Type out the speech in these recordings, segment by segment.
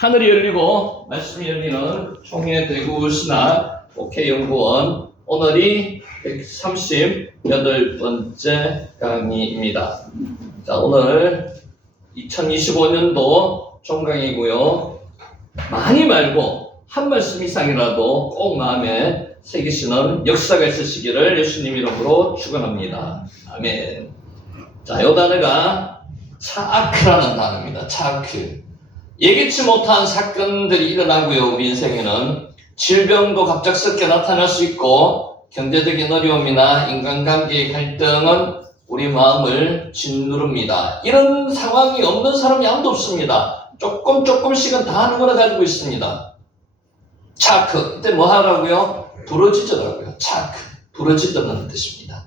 하늘이 열리고 말씀이 열리는 총회대구신학 목회연구원 오늘이 138번째 강의입니다. 자, 오늘 2025년도 종강이고요. 많이 말고 한 말씀 이상이라도 꼭 마음에 새기시는 역사가 있으시기를 예수님 이름으로 축원합니다. 아멘. 자, 이 단어가 차아크라는 단어입니다. 차아크. 예기치 못한 사건들이 일어나고요. 우리 인생에는 질병도 갑작스럽게 나타날 수 있고 경제적인 어려움이나 인간관계의 갈등은 우리 마음을 짓누릅니다. 이런 상황이 없는 사람이 아무도 없습니다. 조금씩은 다 하는 거나 가지고 있습니다. 차크. 이때 뭐 하라고요? 부러지더라고요. 차크. 부러지더라는 뜻입니다.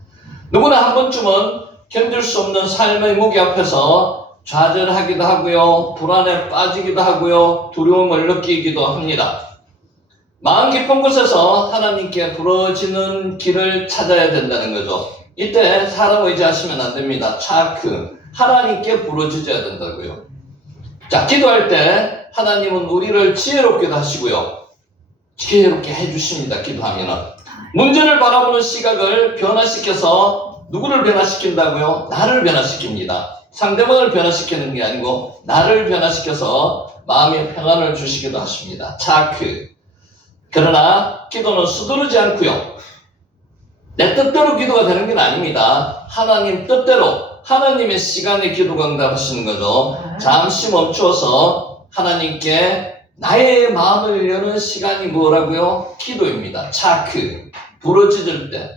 누구나 한 번쯤은 견딜 수 없는 삶의 무게 앞에서 좌절하기도 하고요. 불안에 빠지기도 하고요. 두려움을 느끼기도 합니다. 마음 깊은 곳에서 하나님께 부러지는 길을 찾아야 된다는 거죠. 이때 사람 의지하시면 안 됩니다. 차크. 하나님께 부러지셔야 된다고요. 자, 기도할 때 하나님은 우리를 지혜롭게도 하시고요. 지혜롭게 해주십니다. 기도하면은. 문제를 바라보는 시각을 변화시켜서 누구를 변화시킨다고요? 나를 변화시킵니다. 상대방을 변화시키는 게 아니고 나를 변화시켜서 마음의 평안을 주시기도 하십니다. 차크. 그러나 기도는 서두르지 않고요. 내 뜻대로 기도가 되는 게 아닙니다. 하나님 뜻대로 하나님의 시간에 기도가 응답하시는 거죠. 잠시 멈추어서 하나님께 나의 마음을 여는 시간이 뭐라고요? 기도입니다. 차크. 부러지질 때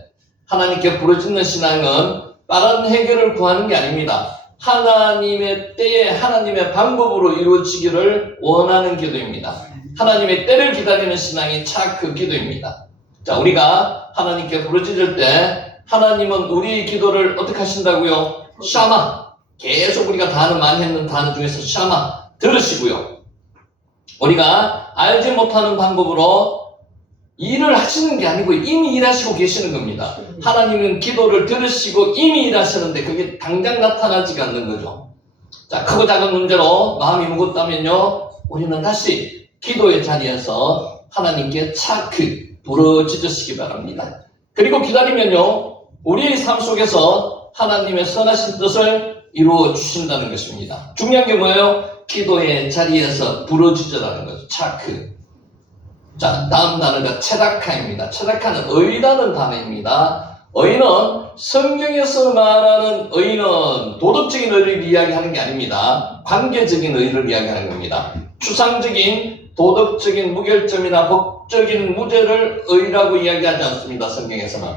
하나님께 부러지는 신앙은 빠른 해결을 구하는 게 아닙니다. 하나님의 때에 하나님의 방법으로 이루어지기를 원하는 기도입니다. 하나님의 때를 기다리는 신앙이 차크 기도입니다. 자, 우리가 하나님께 부르짖을 때 하나님은 우리의 기도를 어떻게 하신다고요? 샤마. 계속 우리가 많이 했는 단어 중에서 샤마. 들으시고요. 우리가 알지 못하는 방법으로 일을 하시는 게 아니고 이미 일하시고 계시는 겁니다. 하나님은 기도를 들으시고 이미 일하시는데 그게 당장 나타나지가 않는 거죠. 자, 크고 작은 문제로 마음이 무겁다면요, 우리는 다시 기도의 자리에서 하나님께 차크 부르짖으시기 바랍니다. 그리고 기다리면요, 우리의 삶 속에서 하나님의 선하신 뜻을 이루어 주신다는 것입니다. 중요한 게 뭐예요? 기도의 자리에서 부르짖으라는 거죠. 차크. 자, 다음 단어가 체다카입니다. 체다카는 의라는 단어입니다. 의는 성경에서 말하는 의는 도덕적인 의를 이야기하는 게 아닙니다. 관계적인 의를 이야기하는 겁니다. 추상적인 도덕적인 무결점이나 법적인 무죄를 의라고 이야기하지 않습니다. 성경에서는.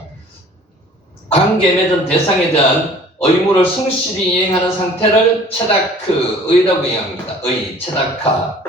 관계 맺은 대상에 대한 의무를 성실히 이행하는 상태를 체다크, 의라고 이야기합니다. 의, 체다카.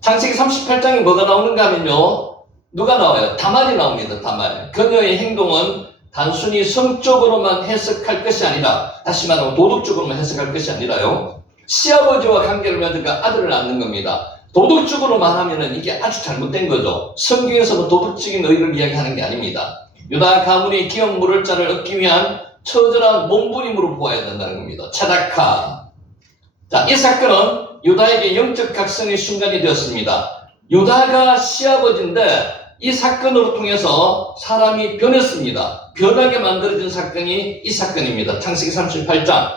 창세기 38장에 뭐가 나오는가 하면요, 누가 나와요? 다말이 나옵니다. 다말. 그녀의 행동은 단순히 성적으로만 해석할 것이 아니라, 다시 말하면 도덕적으로만 해석할 것이 아니라요, 시아버지와 관계를 맺으니까 아들을 낳는 겁니다. 도덕적으로만 하면은 이게 아주 잘못된 거죠. 성경에서는 도덕적인 의를 이야기하는 게 아닙니다. 유다 가문이 기업 물을 자를 얻기 위한 처절한 몸부림으로 보아야 된다는 겁니다. 차다카. 자, 이 사건은 유다에게 영적 각성의 순간이 되었습니다. 유다가 시아버지인데 이 사건으로 통해서 사람이 변했습니다. 변하게 만들어진 사건이 이 사건입니다. 창세기 38장.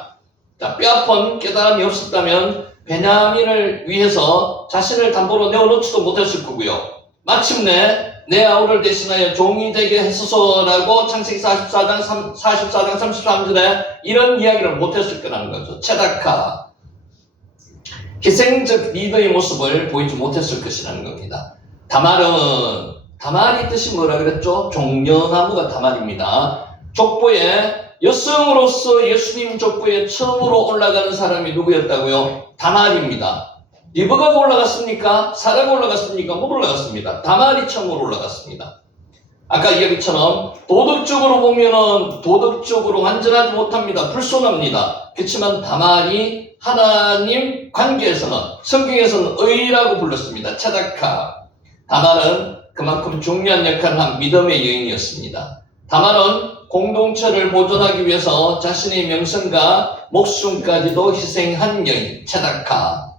자, 뼈아픈 깨달음이 없었다면 베냐민을 위해서 자신을 담보로 내어놓지도 못했을 거고요. 마침내 내 아우를 대신하여 종이 되게 했소서라고 창세기 44장 33절에 이런 이야기를 못했을 거라는 거죠. 체다카. 희생적 리더의 모습을 보이지 못했을 것이라는 겁니다. 다말의 뜻이 뭐라 그랬죠? 종려나무가 다말입니다. 족보에 여성으로서 예수님 족보에 처음으로 올라가는 사람이 누구였다고요? 다말입니다. 리브가가 올라갔습니까? 사라가 올라갔습니까? 못 올라갔습니다. 다말이 처음으로 올라갔습니다. 아까 이야기처럼 도덕적으로 보면은 도덕적으로 완전하지 못합니다. 불손합니다. 그렇지만 다말이 하나님 관계에서는, 성경에서는 의라고 불렀습니다. 차다카. 다말은 그만큼 중요한 역할을 한 믿음의 여인이었습니다. 다말은 공동체를 보존하기 위해서 자신의 명성과 목숨까지도 희생한 여인. 차다카.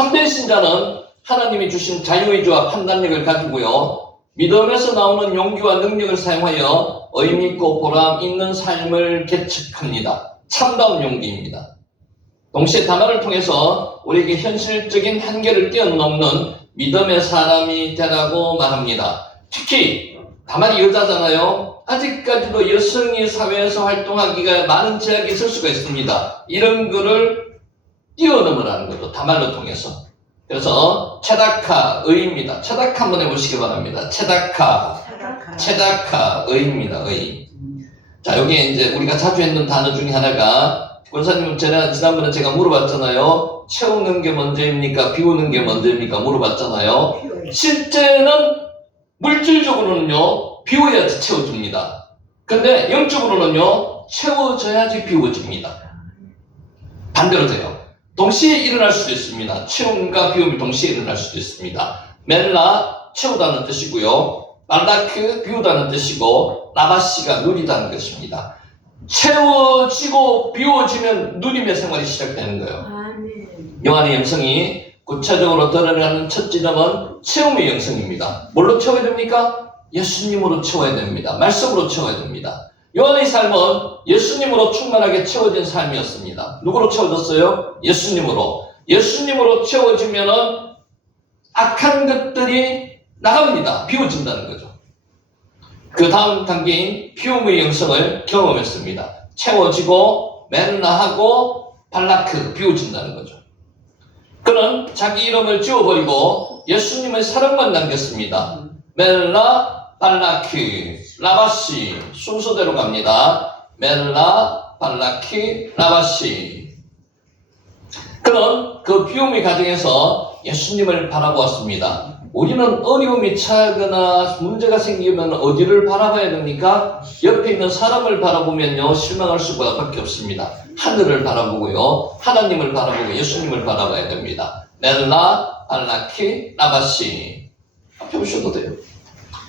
참된 신자는 하나님이 주신 자유의지와 판단력을 가지고요. 믿음에서 나오는 용기와 능력을 사용하여 의미있고 보람 있는 삶을 개척합니다. 참다운 용기입니다. 동시에 다말을 통해서 우리에게 현실적인 한계를 뛰어넘는 믿음의 사람이 되라고 말합니다. 특히 다말이 여자잖아요. 아직까지도 여성이 사회에서 활동하기가 많은 제약이 있을 수가 있습니다. 이런 거를 뛰어넘으라는 거죠. 다말로 통해서. 그래서 체다카 의입니다. 체다카 한번 해보시기 바랍니다. 체다카 의입니다. 의. 자, 여기에 이제 우리가 자주 했는 단어 중에 하나가 권사님 지난번에 제가 물어봤잖아요. 채우는 게 먼저입니까? 비우는 게 먼저입니까? 물어봤잖아요. 실제는 물질적으로는요, 비워야지 채워줍니다. 근데 영적으로는요, 채워져야지 비워집니다. 반대로 돼요. 동시에 일어날 수도 있습니다. 채움과 비움이 동시에 일어날 수도 있습니다. 멜라, 채우다는 뜻이고요. 발라크, 비우다는 뜻이고, 라바시가 누리다는 것입니다. 채워지고 비워지면 누림의 생활이 시작되는 거예요. 요한의 영성이 구체적으로 드러나는 첫 지점은 채움의 영성입니다. 뭘로 채워야 됩니까? 예수님으로 채워야 됩니다. 말씀으로 채워야 됩니다. 요한의 삶은 예수님으로 충만하게 채워진 삶이었습니다. 누구로 채워졌어요? 예수님으로. 예수님으로 채워지면은 악한 것들이 나갑니다. 비워진다는 거죠. 그 다음 단계인 비움의 영성을 경험했습니다. 채워지고 멜라하고 발라크, 비워진다는 거죠. 그는 자기 이름을 지워버리고 예수님의 사랑만 남겼습니다. 멜라, 발라크, 라바시, 순서대로 갑니다. 멜라, 발라크, 라바시. 그는 그 비움의 과정에서 예수님을 바라보았습니다. 우리는 어려움이 차거나 문제가 생기면 어디를 바라봐야 됩니까? 옆에 있는 사람을 바라보면요, 실망할 수밖에 없습니다. 하늘을 바라보고요, 하나님을 바라보고 예수님을 바라봐야 됩니다. 멜라, 발라키, 라바시. 앞에 보셔도 돼요.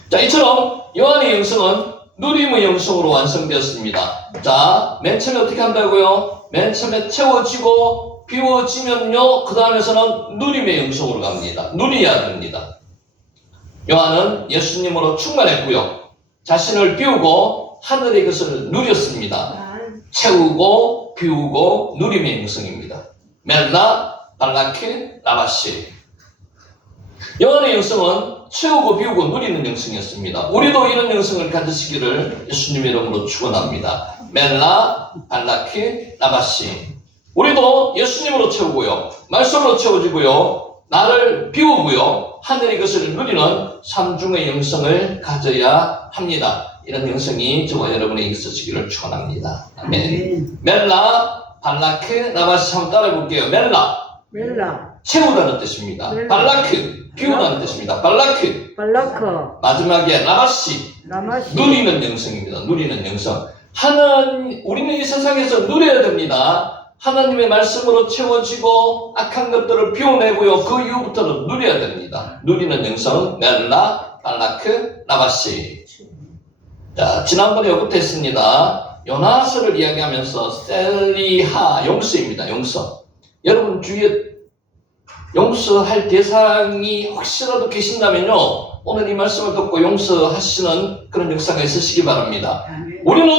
자, 이처럼 요한의 영성은 누림의 영성으로 완성되었습니다. 자, 맨 처음에 어떻게 한다고요? 맨 처음에 채워지고 비워지면요, 그 다음에서는 누림의 영성으로 갑니다. 누려야 됩니다. 요한은 예수님으로 충만했고요. 자신을 비우고 하늘의 것을 누렸습니다. 채우고 비우고 누림의 영성입니다. 멜라, 발라키, 라바시. 요한의 영성은 채우고 비우고 누리는 영성이었습니다. 우리도 이런 영성을 가지시기를 예수님의 이름으로 축원합니다. 멜라, 발라키, 라바시. 우리도 예수님으로 채우고요, 말씀으로 채워지고요, 나를 비우고요, 하늘의 것을 누리는 삼중의 영성을 가져야 합니다. 이런 영성이 저와 여러분에게 있으시기를 축원합니다. 아멘. 멜라, 발라크, 라바시. 한번 따라해 볼게요. 멜라, 채우다는 뜻입니다. 발라크, 비우다는 뜻입니다. 발라크, 마지막에 라바시, 누리는 영성입니다. 누리는 영성. 우리는 이 세상에서 누려야 됩니다. 하나님의 말씀으로 채워지고 악한 것들을 비워내고요, 그 이후부터는 누려야 됩니다. 누리는 영성, 멜라, 발라크, 라바시. 자, 지난번에 이것도 했습니다. 요나서를 이야기하면서 셀리하, 용서입니다. 용서. 여러분 주위에 용서할 대상이 혹시라도 계신다면요, 오늘 이 말씀을 듣고 용서하시는 그런 역사가 있으시기 바랍니다. 우리는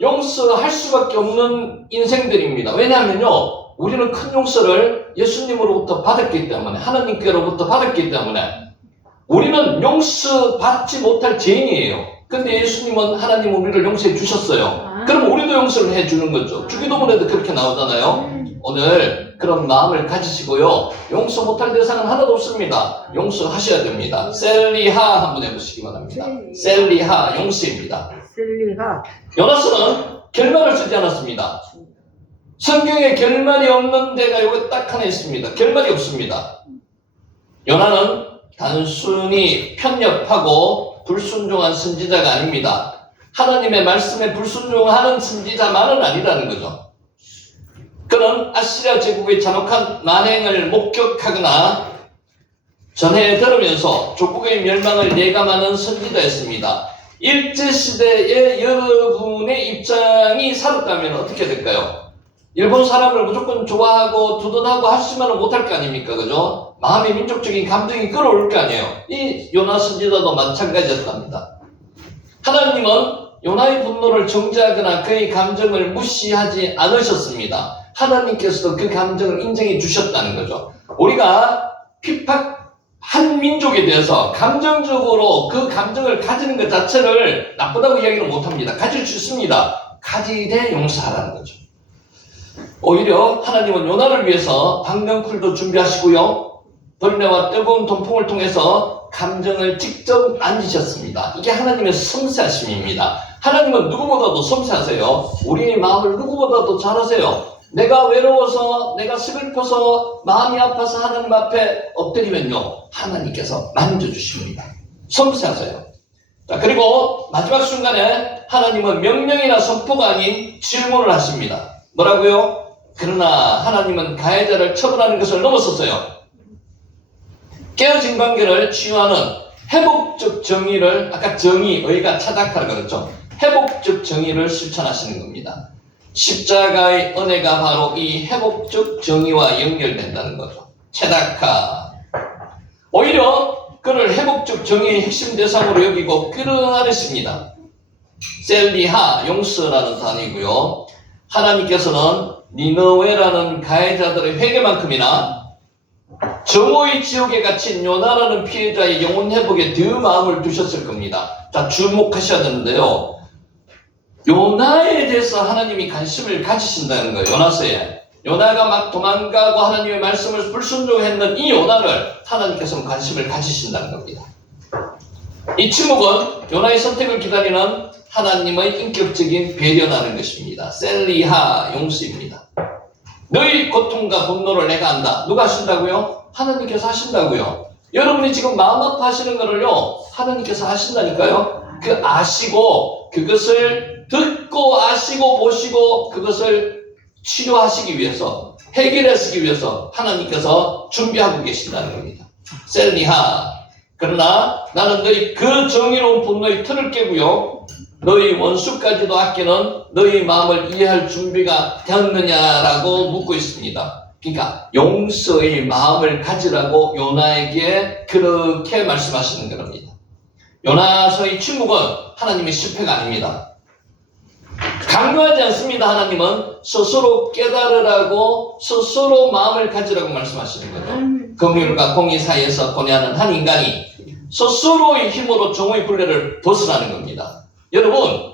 용서할 수밖에 없는 인생들입니다. 왜냐하면요, 우리는 큰 용서를 예수님으로부터 받았기 때문에, 하나님께로부터 받았기 때문에 우리는 용서받지 못할 죄인이에요. 근데 예수님은 하나님 우리를 용서해 주셨어요. 그럼 우리도 용서를 해주는 거죠. 주기도문에도 그렇게 나오잖아요. 오늘 그런 마음을 가지시고요, 용서 못할 대상은 하나도 없습니다. 용서하셔야 됩니다. 셀리하 한번 해보시기 바랍니다. 셀리하, 용서입니다. 요나서는 결말을 쓰지 않았습니다. 성경에 결말이 없는 데가 여기 딱 하나 있습니다. 결말이 없습니다. 요나는 단순히 편협하고 불순종한 선지자가 아닙니다. 하나님의 말씀에 불순종하는 선지자만은 아니라는 거죠. 그는 아시리아 제국의 잔혹한 만행을 목격하거나 전해 들으면서 조국의 멸망을 예감하는 선지자였습니다. 일제시대에 여러분의 입장이 살았다면 어떻게 될까요? 일본 사람을 무조건 좋아하고 두둔하고 하시면 못할 거 아닙니까? 그죠? 마음의 민족적인 감정이 끌어올 거 아니에요. 이 요나 선지자도 마찬가지였답니다. 하나님은 요나의 분노를 정죄하거나 그의 감정을 무시하지 않으셨습니다. 하나님께서도 그 감정을 인정해 주셨다는 거죠. 우리가 핍박한 민족에 대해서 감정적으로 그 감정을 가지는 것 자체를 나쁘다고 이야기는 못합니다. 가질 수 있습니다. 가지되 용서하라는 거죠. 오히려 하나님은 요나를 위해서 방명쿨도 준비하시고요. 벌레와 뜨거운 동풍을 통해서 감정을 직접 만지셨습니다. 이게 하나님의 섬세하심입니다. 하나님은 누구보다도 섬세하세요. 우리의 마음을 누구보다도 잘 아세요. 내가 외로워서, 내가 슬퍼서, 마음이 아파서 하나님 앞에 엎드리면요, 하나님께서 만져주십니다. 섬세하세요. 자, 그리고 마지막 순간에 하나님은 명령이나 선포가 아닌 질문을 하십니다. 뭐라고요? 그러나 하나님은 가해자를 처벌하는 것을 넘어섰어요. 깨어진 관계를 치유하는 회복적 정의를, 아까 정의, 의가 차닥하라고 그랬죠. 회복적 정의를 실천하시는 겁니다. 십자가의 은혜가 바로 이 회복적 정의와 연결된다는 거죠. 체다카. 오히려 그를 회복적 정의의 핵심 대상으로 여기고 끌어안으십니다. 셀리하, 용서라는 단어이고요. 하나님께서는 니느웨라는 가해자들의 회개만큼이나 정오의 지옥에 갇힌 요나라는 피해자의 영혼 회복에 더 마음을 두셨을 겁니다. 자, 주목하셔야 되는데요. 요나에 대해서 하나님이 관심을 가지신다는 거예요. 요나서에. 요나가 막 도망가고 하나님의 말씀을 불순종했는 이 요나를 하나님께서는 관심을 가지신다는 겁니다. 이 침묵은 요나의 선택을 기다리는 하나님의 인격적인 배려라는 것입니다. 셀리하, 용서입니다. 너희 고통과 분노를 내가 안다. 누가 하신다고요? 하나님께서 하신다고요. 여러분이 지금 마음 아파하시는 거를요, 하나님께서 하신다니까요. 그 아시고 그것을 듣고 아시고 보시고 그것을 치료하시기 위해서, 해결하시기 위해서 하나님께서 준비하고 계신다는 겁니다. 셀리하. 그러나 나는 너희 그 정의로운 분노의 틀을 깨고요, 너희 원수까지도 아끼는 너희 마음을 이해할 준비가 되었느냐라고 묻고 있습니다. 그러니까 용서의 마음을 가지라고 요나에게 그렇게 말씀하시는 겁니다. 요나서의 침묵은 하나님의 실패가 아닙니다. 강요하지 않습니다. 하나님은 스스로 깨달으라고, 스스로 마음을 가지라고 말씀하시는 거죠. 긍휼과 공의 사이에서 고뇌하는 한 인간이 스스로의 힘으로 정오의 굴레를 벗어나는 겁니다. 여러분,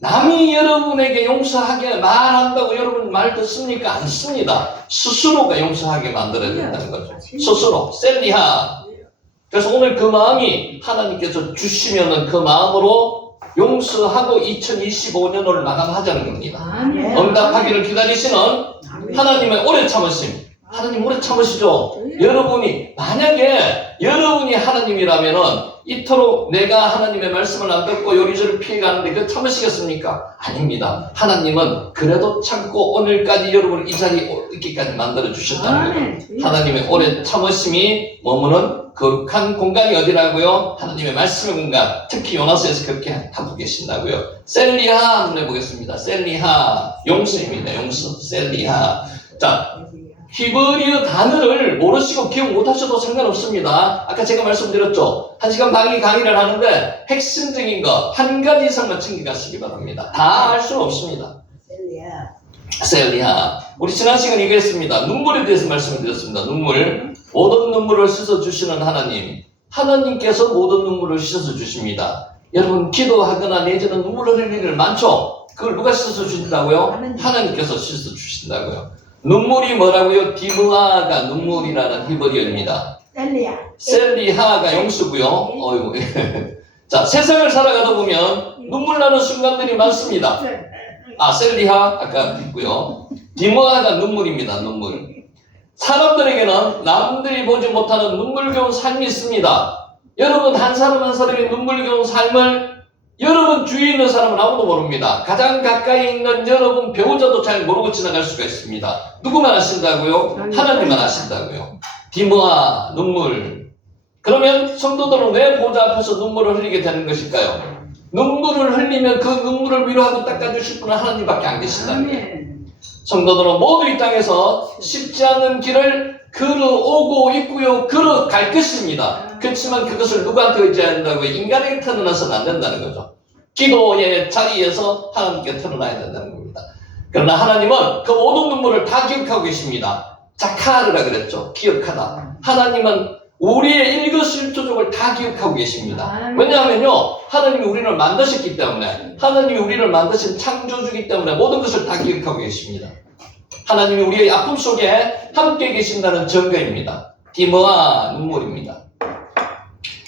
남이 여러분에게 용서하게 말한다고 여러분 말 듣습니까? 안 씁니다. 스스로가 용서하게 만들어야 된다는 거죠. 스스로. 셀리하. 그래서 오늘 그 마음이 하나님께서 주시면은 그 마음으로 용서하고 2025년을 마감하자는 겁니다. 응답하기를 기다리시는 하나님의 오래 참으심. 하나님 오래 참으시죠. 여러분이, 만약에 여러분이 하나님이라면은 이토록 내가 하나님의 말씀을 안 듣고 요리조리 피해가는데 그 참으시겠습니까? 아닙니다. 하나님은 그래도 참고 오늘까지 여러분을 이 자리에 있기까지 만들어 주셨다는 거예요. 하나님의 오래 참으심이 머무는 거룩한 공간이 어디라고요? 하나님의 말씀의 공간. 특히 요나서에서 그렇게 하고 계신다고요. 셀리하 한번 해보겠습니다. 셀리하. 용서입니다. 용서. 셀리하. 자, 히브리어 단어를 모르시고 기억 못하셔도 상관없습니다. 아까 제가 말씀드렸죠. 1시간 반이 강의를 하는데 핵심적인 거 한 가지 이상만 챙겨가시기 바랍니다. 다 알 수는 없습니다. 셀리하. 우리 지난 시간에 얘기했습니다. 눈물에 대해서 말씀을 드렸습니다. 눈물. 모든 눈물을 씻어주시는 하나님. 하나님께서 모든 눈물을 씻어주십니다. 여러분, 기도하거나 내지는 눈물을 흘릴 일 많죠? 그걸 누가 씻어주신다고요? 하나님께서 씻어주신다고요. 눈물이 뭐라고요? 디브하가 눈물이라는 히브리어입니다. 셀리하가 용수고요. 어이구. 자, 세상을 살아가다 보면 눈물 나는 순간들이 많습니다. 아, 셀리하 아까 있고요. 디브하가 눈물입니다. 눈물. 사람들에게는 남들이 보지 못하는 눈물겨운 삶이 있습니다. 여러분, 한 사람 한 사람의 눈물겨운 삶을 여러분 주위에 있는 사람은 아무도 모릅니다. 가장 가까이 있는 여러분 배우자도 잘 모르고 지나갈 수가 있습니다. 누구만 아신다고요? 하나님만 아신다고요. 디모아, 눈물. 그러면 성도들은 왜 보좌 앞에서 눈물을 흘리게 되는 것일까요? 눈물을 흘리면 그 눈물을 위로하고 닦아주실 분은 하나님밖에 안 계신다는 거예요. 성도들은 모두 이 땅에서 쉽지 않은 길을 걸어오고 있고요. 걸어갈 것입니다. 그렇지만 그것을 누구한테 의지한다고 인간에게 털어놔서는 안 된다는 거죠. 기도의 자리에서 하나님께 털어놔야 된다는 겁니다. 그러나 하나님은 그 모든 눈물을 다 기억하고 계십니다. 자카르라 그랬죠. 기억하다. 하나님은 우리의 일거수일투족을 다 기억하고 계십니다. 왜냐하면요, 하나님이 우리를 만드셨기 때문에, 하나님이 우리를 만드신 창조주기 때문에 모든 것을 다 기억하고 계십니다. 하나님이 우리의 아픔 속에 함께 계신다는 증거입니다. 기모와 눈물입니다.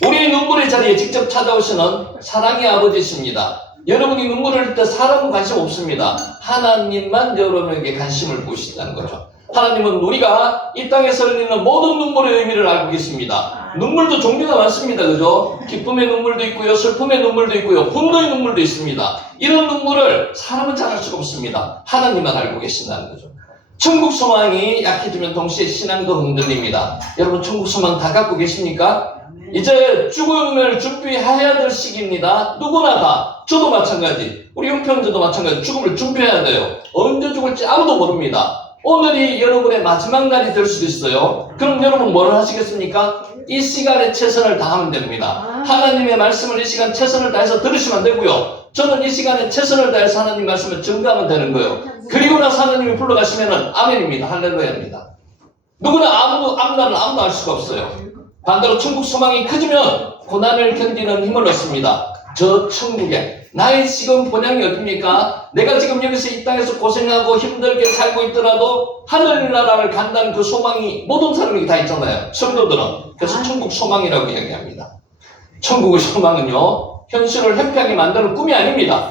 우리의 눈물의 자리에 직접 찾아오시는 사랑의 아버지십니다. 여러분이 눈물을 흘릴 때 사람은 관심 없습니다. 하나님만 여러분에게 관심을 보시다는 거죠. 하나님은 우리가 이 땅에서 흘리는 모든 눈물의 의미를 알고 계십니다. 눈물도 종류가 많습니다. 그죠? 기쁨의 눈물도 있고요, 슬픔의 눈물도 있고요, 분노의 눈물도 있습니다. 이런 눈물을 사람은 잘 알 수가 없습니다. 하나님만 알고 계신다는 거죠. 천국 소망이 약해지면 동시에 신앙도 흔들립니다. 여러분, 천국 소망 다 갖고 계십니까? 이제 죽음을 준비해야 될 시기입니다. 누구나 다. 저도 마찬가지. 우리 형편자도 마찬가지. 죽음을 준비해야 돼요. 언제 죽을지 아무도 모릅니다. 오늘이 여러분의 마지막 날이 될 수도 있어요. 그럼 여러분 뭘 하시겠습니까? 이 시간에 최선을 다하면 됩니다. 하나님의 말씀을 이 시간 최선을 다해서 들으시면 안 되고요. 저는 이 시간에 최선을 다해서 하나님 말씀을 증거하면 되는 거예요. 그리고 나서 하나님이 불러가시면은 아멘입니다. 할렐루야입니다. 누구나 앞날은 아무도 알 수가 없어요. 반대로 천국 소망이 커지면 고난을 견디는 힘을 얻습니다. 저 천국에 나의 지금 본향이 어딥니까? 내가 지금 여기서 이 땅에서 고생하고 힘들게 살고 있더라도 하늘나라를 간다는 그 소망이 모든 사람에게 다 있잖아요. 성도들은. 그래서 천국 소망이라고 이야기합니다. 천국의 소망은요, 현실을 회피하게 만드는 꿈이 아닙니다.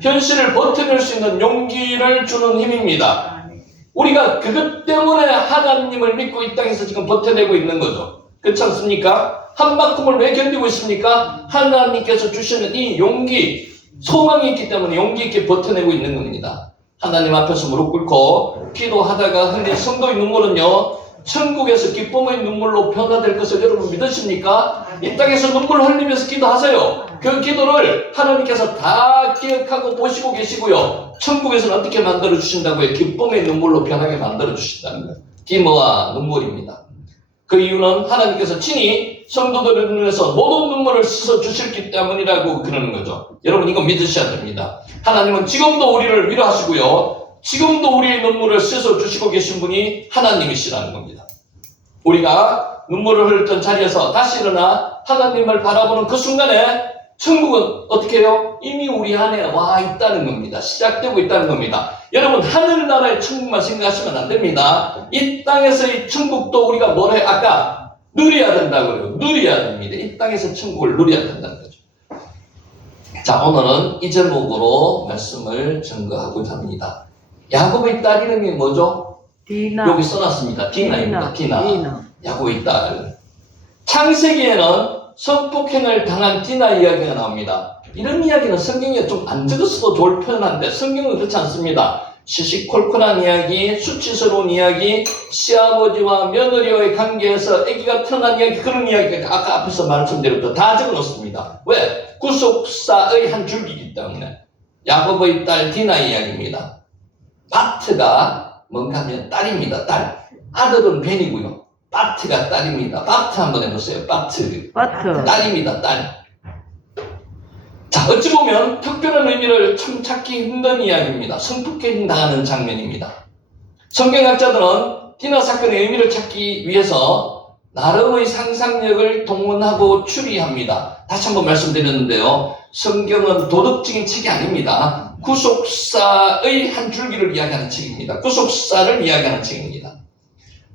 현실을 버텨낼 수 있는 용기를 주는 힘입니다. 우리가 그것 때문에 하나님을 믿고 이 땅에서 지금 버텨내고 있는 거죠. 그렇지 않습니까? 한바꿈을 왜 견디고 있습니까? 하나님께서 주시는 이 용기, 소망이 있기 때문에 용기 있게 버텨내고 있는 겁니다. 하나님 앞에서 무릎 꿇고 기도하다가 흘린 성도의 눈물은요, 천국에서 기쁨의 눈물로 변화될 것을 여러분 믿으십니까? 이 땅에서 눈물 흘리면서 기도하세요. 그 기도를 하나님께서 다 기억하고 보시고 계시고요. 천국에서는 어떻게 만들어 주신다고요? 기쁨의 눈물로 변하게 만들어 주신다는 거예요. 기모와 눈물입니다. 그 이유는 하나님께서 친히 성도들의 눈에서 모든 눈물을 씻어 주실기 때문이라고 그러는 거죠. 여러분, 이거 믿으셔야 됩니다. 하나님은 지금도 우리를 위로하시고요, 지금도 우리의 눈물을 씻어 주시고 계신 분이 하나님이시라는 겁니다. 우리가 눈물을 흘렸던 자리에서 다시 일어나 하나님을 바라보는 그 순간에 천국은 어떻게 해요? 이미 우리 안에 와 있다는 겁니다. 시작되고 있다는 겁니다. 여러분, 하늘나라의 천국만 생각하시면 안 됩니다. 이 땅에서의 천국도 우리가 뭘 해? 아까 누려야 된다고 그래요. 누려야 됩니다. 이 땅에서 천국을 누려야 된다는 거죠. 자, 오늘은 이 제목으로 말씀을 증거하고자 합니다. 야곱의 딸 이름이 뭐죠? 디나. 여기 써놨습니다. 디나입니다. 디나. 야곱의 딸. 창세기에는 성폭행을 당한 디나 이야기가 나옵니다. 이런 이야기는 성경에 좀 안 적었어도 좋을 편한데 성경은 그렇지 않습니다. 시시콜콜한 이야기, 수치스러운 이야기, 시아버지와 며느리와의 관계에서 아기가 태어난 이야기, 그런 이야기가 아까 앞에서 말씀드렸던 다 적어놓습니다. 왜? 구속사의 한 줄기이기 때문에. 야곱의 딸 디나 이야기입니다. 바트가 뭔가 하면 딸입니다. 딸. 아들은 벤이고요. 바트가 딸입니다. 바트 한번 해보세요. 바트. 딸입니다. 딸. 자, 어찌 보면 특별한 의미를 참 찾기 힘든 이야기입니다. 성폭행 당하는 장면입니다. 성경학자들은 디나 사건의 의미를 찾기 위해서 나름의 상상력을 동원하고 추리합니다. 다시 한번 말씀드렸는데요, 성경은 도덕적인 책이 아닙니다. 구속사의 한 줄기를 이야기하는 책입니다. 구속사를 이야기하는 책입니다.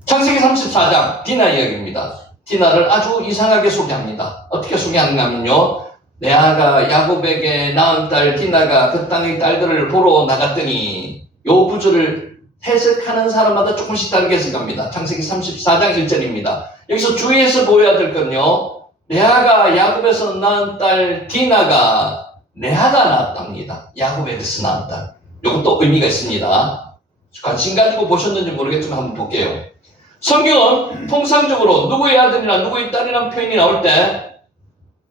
창세기 34장 디나 이야기입니다. 디나를 아주 이상하게 소개합니다. 어떻게 소개하는가 하면요, 레아가 야곱에게 낳은 딸 디나가 그 땅의 딸들을 보러 나갔더니, 요 구절을 해석하는 사람마다 조금씩 다르게 해석합니다. 창세기 34장 1절입니다. 여기서 주의해서 보여야 될 건요, 레아가 야곱에서 낳은 딸 디나가 레아가 낳았답니다. 야곱에게서 낳은 딸. 이것도 의미가 있습니다. 관심 가지고 보셨는지 모르겠지만 한번 볼게요. 성경은 통상적으로 누구의 아들이나 누구의 딸이라는 표현이 나올 때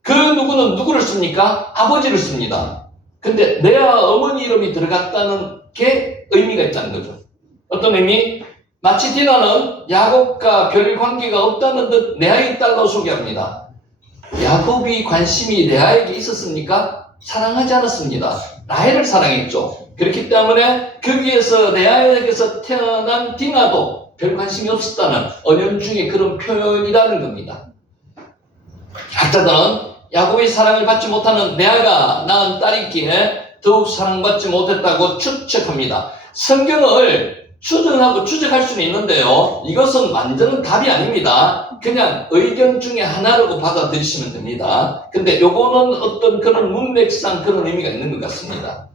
그 누구는 누구를 씁니까? 아버지를 씁니다. 근데 레아 어머니 이름이 들어갔다는 게 의미가 있다는 거죠. 어떤 의미? 마치 디나는 야곱과 별 관계가 없다는 듯 레아의 딸로 소개합니다. 야곱이 관심이 레아에게 있었습니까? 사랑하지 않았습니다. 라헬을 사랑했죠. 그렇기 때문에 거기에서 레아에게서 태어난 디나도 별 관심이 없었다는 언연중의 그런 표현이라는 겁니다. 학자들은 야곱의 사랑을 받지 못하는 레아가 낳은 딸이기에 더욱 사랑받지 못했다고 추측합니다. 성경을 추정하고 추측할 수는 있는데요. 이것은 완전한 답이 아닙니다. 그냥 의견 중에 하나라고 받아들이시면 됩니다. 근데 요거는 어떤 그런 문맥상 그런 의미가 있는 것 같습니다.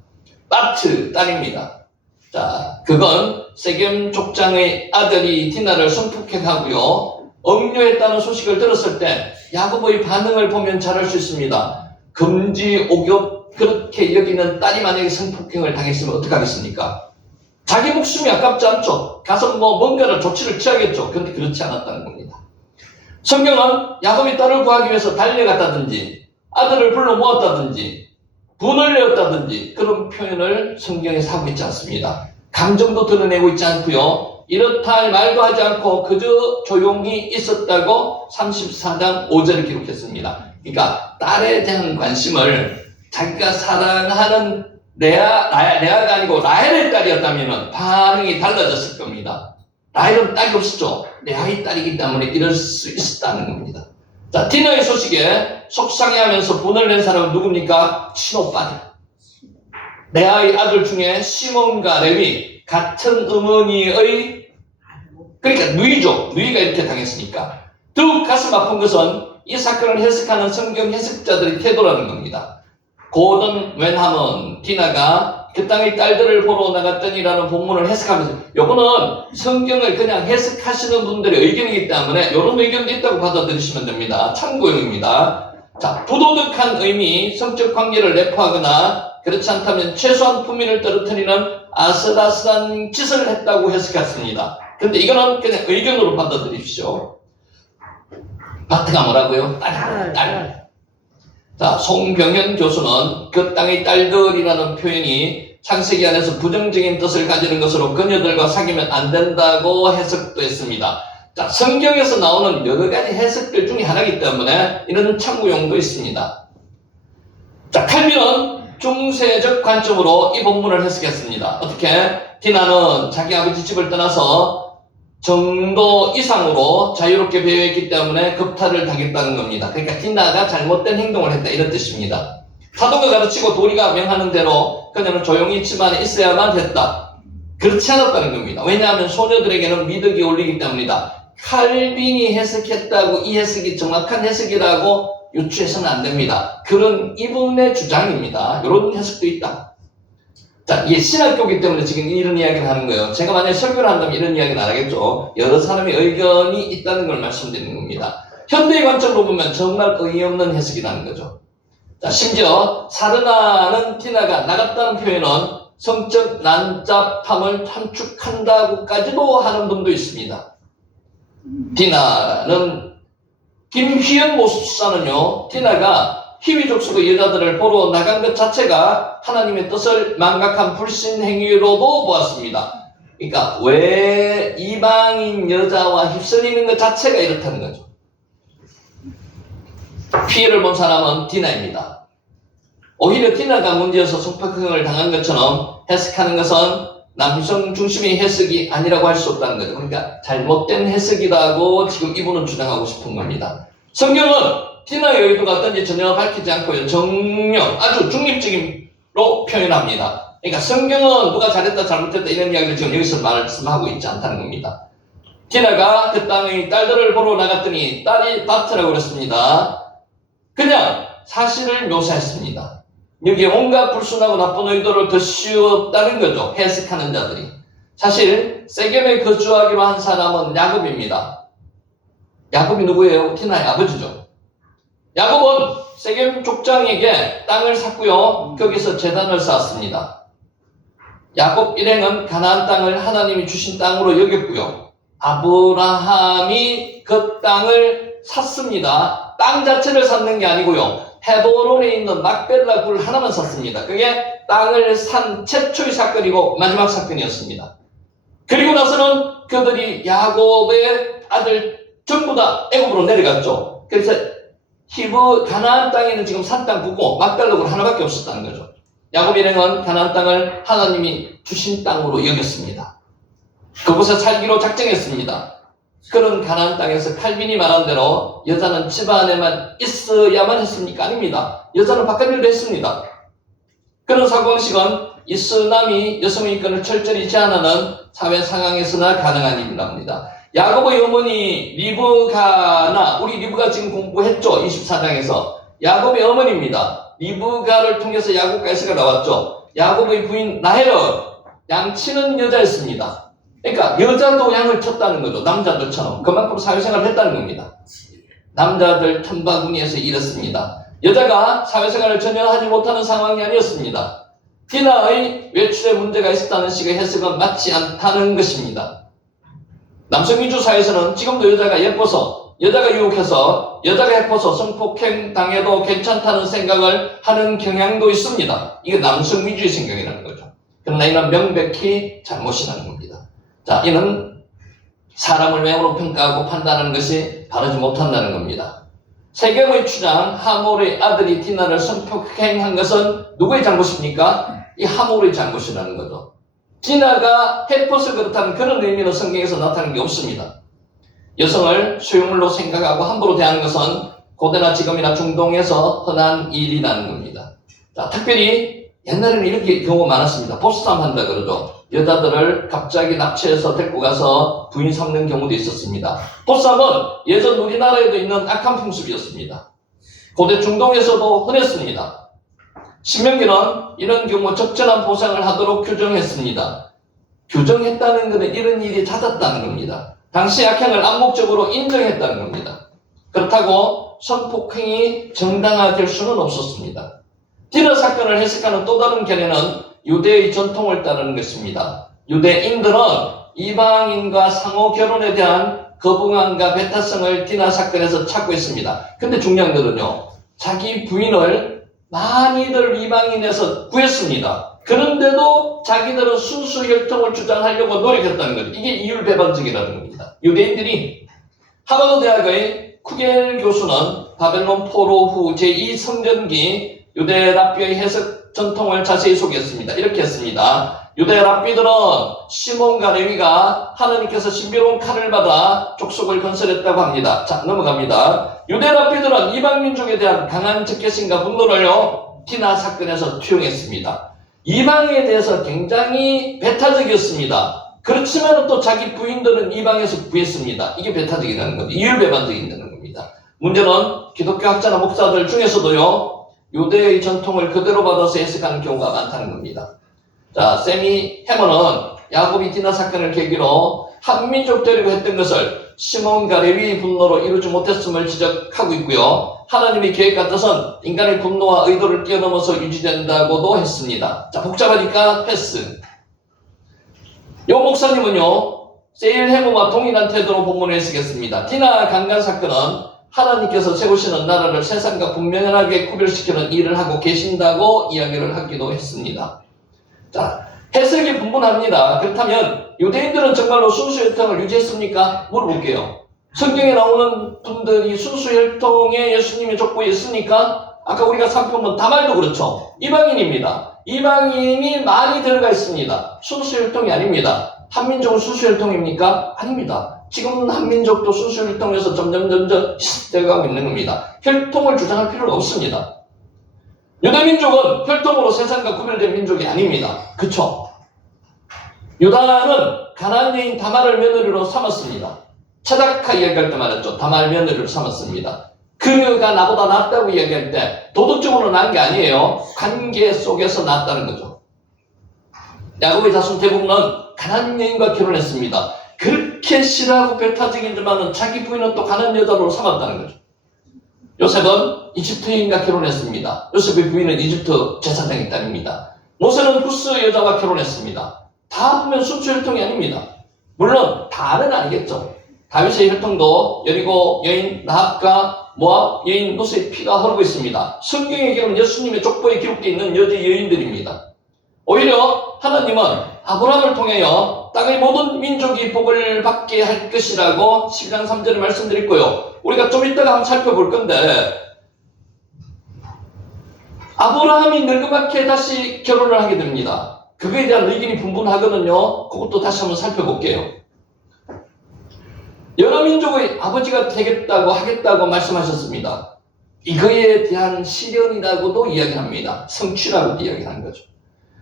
마트 딸입니다. 자, 그건 세겜 족장의 아들이 디나를 성폭행하고요. 억류했다는 소식을 들었을 때 야곱의 반응을 보면 잘 알 수 있습니다. 금지 옥엽 그렇게 여기는 딸이 만약에 성폭행을 당했으면 어떡하겠습니까? 자기 목숨이 아깝지 않죠. 가서 뭔가를 조치를 취하겠죠. 그런데 그렇지 않았다는 겁니다. 성경은 야곱이 딸을 구하기 위해서 달려갔다든지 아들을 불러 모았다든지 분을 내었다든지 그런 표현을 성경에서 하고 있지 않습니다. 감정도 드러내고 있지 않고요. 이렇다 할 말도 하지 않고 그저 조용히 있었다고 34장 5절을 기록했습니다. 그러니까 딸에 대한 관심을 자기가 사랑하는 레아가 아니고 라헬의 딸이었다면 반응이 달라졌을 겁니다. 라헬은 딸이 없었죠. 레아의 딸이기 때문에 이럴 수 있었다는 겁니다. 자, 디나의 소식에 속상해하면서 분을 낸 사람은 누굽니까? 친오빠들. 레아의 아들 중에 시몬과 레위 같은 어머니의 그러니까 누이죠. 누이가 이렇게 당했으니까. 더욱 가슴 아픈 것은 이 사건을 해석하는 성경 해석자들의 태도라는 겁니다. 고든 웬하먼 디나가 그 땅의 딸들을 보러 나갔더니라는 본문을 해석하면서 요거는 성경을 그냥 해석하시는 분들의 의견이기 때문에 이런 의견도 있다고 받아들이시면 됩니다. 참고용입니다. 자, 부도덕한 의미, 성적 관계를 내포하거나 그렇지 않다면 최소한 품위를 떨어뜨리는 아슬아슬한 짓을 했다고 해석했습니다. 근데 이거는 그냥 의견으로 받아들이십시오. 마트가 뭐라고요? 딸. 자, 송병현 교수는 그 땅의 딸들이라는 표현이 창세기 안에서 부정적인 뜻을 가지는 것으로 그녀들과 사귀면 안 된다고 해석도 했습니다. 자, 성경에서 나오는 여러 가지 해석들 중에 하나이기 때문에 이런 참고용도 있습니다. 자, 칼빈은 중세적 관점으로 이 본문을 해석했습니다. 어떻게? 디나는 자기 아버지 집을 떠나서 정도 이상으로 자유롭게 배회했기 때문에 겁탈을 당했다는 겁니다. 그러니까 디나가 잘못된 행동을 했다 이런 뜻입니다. 사도가 가르치고 도리가 명하는 대로 그녀는 조용히 집안에 있어야만 했다. 그렇지 않았다는 겁니다. 왜냐하면 소녀들에게는 미덕이 올리기 때문이다. 칼빈이 해석했다고 이 해석이 정확한 해석이라고 유추해서는 안 됩니다. 그런 이분의 주장입니다. 이런 해석도 있다. 자, 이게 신학교이기 때문에 지금 이런 이야기를 하는 거예요. 제가 만약에 설교를 한다면 이런 이야기는 안 하겠죠. 여러 사람의 의견이 있다는 걸 말씀드리는 겁니다. 현대의 관점으로 보면 정말 의미 없는 해석이라는 거죠. 자, 심지어 사르나는 디나가 나갔다는 표현은 성적 난잡함을 함축한다고까지도 하는 분도 있습니다. 디나는 김휘연 모수사는요, 디나가 히위족속의 여자들을 보러 나간 것 자체가 하나님의 뜻을 망각한 불신 행위로도 보았습니다. 그러니까 왜 이방인 여자와 휩쓸리는 것 자체가 이렇다는 거죠. 피해를 본 사람은 디나입니다. 오히려 디나가 문제여서 성폭행을 당한 것처럼 해석하는 것은 남성 중심의 해석이 아니라고 할 수 없다는 거죠. 그러니까 잘못된 해석이라고 지금 이분은 주장하고 싶은 겁니다. 성경은 디나의 의도가 어떤지 전혀 밝히지 않고요. 정령, 아주 중립적으로 표현합니다. 그러니까 성경은 누가 잘했다 잘못했다 이런 이야기를 지금 여기서 말씀하고 있지 않다는 겁니다. 디나가 그 땅의 딸들을 보러 나갔더니 딸이 바트라고 그랬습니다. 그냥 사실을 묘사했습니다. 여기에 온갖 불순하고 나쁜 의도를 더 씌웠다는 거죠. 해석하는 자들이. 사실 세겜에 거주하기로 한 사람은 야곱입니다. 야곱이 누구예요? 디나의 아버지죠. 야곱은 세겜 족장에게 땅을 샀고요. 거기서 제단을 쌓았습니다. 야곱 일행은 가나안 땅을 하나님이 주신 땅으로 여겼고요. 아브라함이 그 땅을 샀습니다. 땅 자체를 샀는 게 아니고요. 헤브론에 있는 막벨라 굴 하나만 샀습니다. 그게 땅을 산 최초의 사건이고 마지막 사건이었습니다. 그리고 나서는 그들이 야곱의 아들 전부 다 애굽으로 내려갔죠. 그래서 히브 가나안 땅에는 지금 산 땅 붙고 막벨라 굴 하나밖에 없었다는 거죠. 야곱 일행은 가나안 땅을 하나님이 주신 땅으로 여겼습니다. 그곳에 살기로 작정했습니다. 그런 가나안 땅에서 칼빈이 말한 대로 여자는 집 안에만 있어야만 했습니까? 아닙니다. 여자는 바깥일도 했습니다. 그런 사고방식은 이슬람이 여성의 인권을 철저히 제한하는 사회 상황에서나 가능한 일이랍니다. 야곱의 어머니 리브가나 우리 리브가 지금 공부했죠. 24장에서 야곱의 어머니입니다. 리브가를 통해서 야곱과 에서가 나왔죠. 야곱의 부인 라헬은 양치는 여자였습니다. 그러니까 여자도 양을 쳤다는 거죠. 남자들처럼. 그만큼 사회생활을 했다는 겁니다. 남자들 틈바구니에서 일했습니다. 여자가 사회생활을 전혀 하지 못하는 상황이 아니었습니다. 디나의 외출에 문제가 있었다는 식의 해석은 맞지 않다는 것입니다. 남성민주 사회에서는 지금도 여자가 예뻐서, 여자가 유혹해서, 여자가 예뻐서 성폭행 당해도 괜찮다는 생각을 하는 경향도 있습니다. 이게 남성민주의 생각이라는 거죠. 그러나 이는 명백히 잘못이라는 겁니다. 자, 이는 사람을 외모로 평가하고 판단하는 것이 바르지 못한다는 겁니다. 세겜의 추장 하몰의 아들이 디나를 성폭행한 것은 누구의 잘못입니까? 이 하몰의 잘못이라는 거죠. 디나가 해퍼서 그렇다는 그런 의미는 성경에서 나타나는 게 없습니다. 여성을 소유물로 생각하고 함부로 대하는 것은 고대나 지금이나 중동에서 흔한 일이라는 겁니다. 자, 특별히 옛날에는 이렇게 경우가 많았습니다. 보스탐 한다 그러죠. 여자들을 갑자기 납치해서 데리고 가서 부인 삼는 경우도 있었습니다. 보스탐은 예전 우리나라에도 있는 악한 풍습이었습니다. 고대 중동에서도 흔했습니다. 신명기는 이런 경우 적절한 보상을 하도록 규정했습니다. 규정했다는 것은 이런 일이 잦았다는 겁니다. 당시 악행을 암묵적으로 인정했다는 겁니다. 그렇다고 성폭행이 정당화될 수는 없었습니다. 디나 사건을 해석하는 또 다른 견해는 유대의 전통을 따르는 것입니다. 유대인들은 이방인과 상호 결혼에 대한 거부감과 배타성을 디나 사건에서 찾고 있습니다. 근데 중요한 것은요, 자기 부인을 많이들 이방인에서 구했습니다. 그런데도 자기들은 순수 혈통을 주장하려고 노력했다는 거죠. 이게 이율배반적이라는 겁니다. 유대인들이 하버드 대학의 쿠겔 교수는 바벨론 포로 후 제2성전기 유대 랍비의 해석 전통을 자세히 소개했습니다. 이렇게 했습니다. 유대 랍비들은 시몬과 레위가 하나님께서 신비로운 칼을 받아 족속을 건설했다고 합니다. 자, 넘어갑니다. 유대 랍비들은 이방 민족에 대한 강한 적개심과 분노를요, 디나 사건에서 투영했습니다. 이방에 대해서 굉장히 배타적이었습니다. 그렇지만 또 자기 부인들은 이방에서 구했습니다. 이게 배타적이라는 겁니다. 이율배반적이라는 겁니다. 문제는 기독교 학자나 목사들 중에서도요, 유대의 전통을 그대로 받아서 해석하는 경우가 많다는 겁니다. 자, 세미 해머는 야곱이 디나 사건을 계기로 한민족 되려고 했던 것을 시몬과 레위의 분노로 이루지 못했음을 지적하고 있고요. 하나님의 계획 같아서는 인간의 분노와 의도를 뛰어넘어서 유지된다고도 했습니다. 자, 복잡하니까 패스. 요 목사님은요, 세일 해머와 동일한 태도로 본문을 해석했습니다. 디나 강간 사건은 하나님께서 세우시는 나라를 세상과 분명하게 구별시키는 일을 하고 계신다고 이야기를 하기도 했습니다. 자, 해석이 분분합니다. 그렇다면 유대인들은 정말로 순수혈통을 유지했습니까? 물어볼게요. 성경에 나오는 분들이 순수혈통에 예수님이 족보에 있습니까? 아까 우리가 살펴본 다말도 그렇죠. 이방인입니다. 이방인이 많이 들어가 있습니다. 순수혈통이 아닙니다. 한민족은 순수혈통입니까? 아닙니다. 지금은 한민족도 순수혈통에서 점점 되어가고 있는 겁니다. 혈통을 주장할 필요는 없습니다. 유대민족은 혈통으로 세상과 구별된 민족이 아닙니다. 그쵸? 유다는 가나안 여인 다말을 며느리로 삼았습니다. 차다카 이야기할 때 말했죠. 다말 며느리로 삼았습니다. 그녀가 나보다 낫다고 이야기할 때 도덕적으로 나은 게 아니에요. 관계 속에서 낫다는 거죠. 야곱의 자손 대부분은 가나안 여인과 결혼했습니다. 그렇게 싫어하고 배타적이지만 자기 부인은 또 가나안 여자로 삼았다는 거죠. 요셉은 이집트인과 결혼했습니다. 요셉의 부인은 이집트 제사장의 딸입니다. 모세는 구스 여자와 결혼했습니다. 다 보면 순수혈통이 아닙니다. 물론 다는 아니겠죠. 다윗의 혈통도 여리고 여인 라합과 모압 여인 룻의 피가 흐르고 있습니다. 성경의 기록은 예수님의 족보에 기록되어 있는 여자 여인들입니다. 오히려 하나님은 아브라함을 통하여 땅의 모든 민족이 복을 받게 할 것이라고 12장 3절에 말씀드렸고요. 우리가 좀 이따가 한번 살펴볼 건데 아브라함이 늙음하게 다시 결혼을 하게 됩니다. 그거에 대한 의견이 분분하거든요. 그것도 다시 한번 살펴볼게요. 여러 민족의 아버지가 되겠다고 하겠다고 말씀하셨습니다. 이거에 대한 실현이라고도 이야기합니다. 성취라고도 이야기하는 거죠.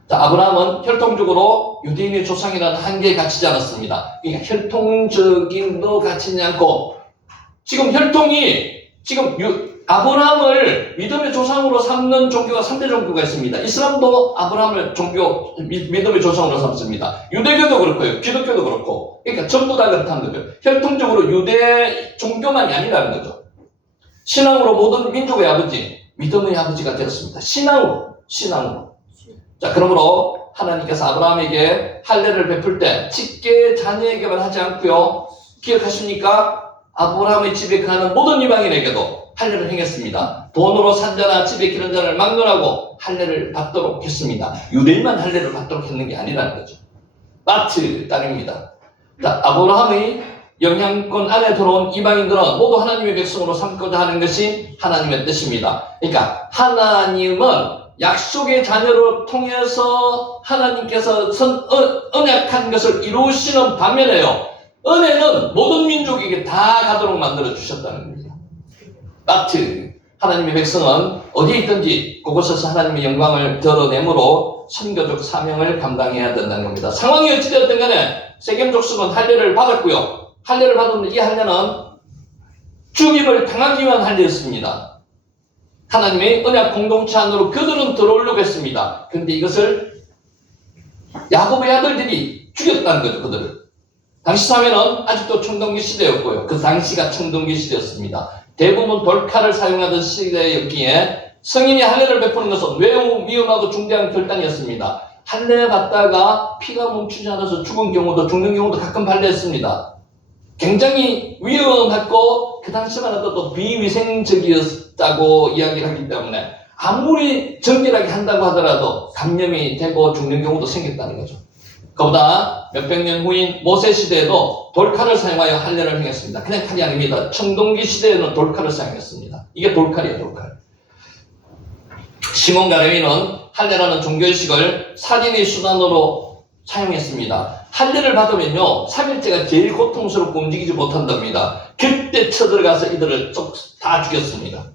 자, 아브라함은 혈통적으로 유대인의 조상이라는 한계에 갇히지 않았습니다. 그러니까 혈통적인도 갇히지 않고 지금 혈통이 아브라함을 믿음의 조상으로 삼는 종교가 3대 종교가 있습니다. 이슬람도 아브라함을 믿음의 조상으로 삼습니다. 유대교도 그렇고요. 기독교도 그렇고. 그러니까 전부 다 그렇다는 거죠. 혈통적으로 유대 종교만이 아니라는 거죠. 신앙으로 모든 민족의 아버지, 믿음의 아버지가 되었습니다. 신앙으로. 자, 그러므로 하나님께서 아브라함에게 할례를 베풀 때 직계 자녀에게만 하지 않고요. 기억하십니까? 아브라함의 집에 가는 모든 이방인에게도 할례를 행했습니다. 돈으로 산 자나 집에 기른 자를 막론하고 할례를 받도록 했습니다. 유대인만 할례를 받도록 했는 게 아니라는 거죠. 마트 딸입니다. 자, 아브라함의 영향권 안에 들어온 이방인들은 모두 하나님의 백성으로 삼고자 하는 것이 하나님의 뜻입니다. 그러니까 하나님은 약속의 자녀를 통해서 하나님께서 언약한 것을 이루시는 반면에요. 은혜는 모든 민족에게 다 가도록 만들어 주셨다는 겁니다. 마트 하나님의 백성은 어디에 있든지 그곳에서 하나님의 영광을 드러내므로 선교적 사명을 감당해야 된다는 겁니다. 상황이 어찌되었든 간에 세겜 족속은 할례를 받았고요. 할례를 받았는데 이 할례는 죽임을 당하기 위한 할례였습니다. 하나님의 언약 공동체 안으로 그들은 들어오려고 했습니다. 그런데 이것을 야곱의 아들들이 죽였다는 거죠. 그들을. 당시 사회는 아직도 청동기 시대였고요. 그 당시가 청동기 시대였습니다. 대부분 돌칼을 사용하던 시대였기에 성인이 할례를 베푸는 것은 매우 위험하고 중대한 결단이었습니다. 할례 받다가 피가 멈추지 않아서 죽는 경우도 가끔 발생했습니다. 굉장히 위험했고 그 당시만 해도 비위생적이었다고 이야기를 하기 때문에 아무리 정결하게 한다고 하더라도 감염이 되고 죽는 경우도 생겼다는 거죠. 그보다 몇백 년 후인 모세 시대에도 돌칼을 사용하여 할례를 행했습니다. 그냥 칼이 아닙니다. 청동기 시대에는 돌칼을 사용했습니다. 이게 돌칼이에요, 돌칼. 시몬과 레위는 할례라는 종교의식을 살인의 수단으로 사용했습니다. 할례를 받으면요, 3일째가 제일 고통스럽고 움직이지 못한답니다. 그때 쳐들어가서 이들을 다 죽였습니다.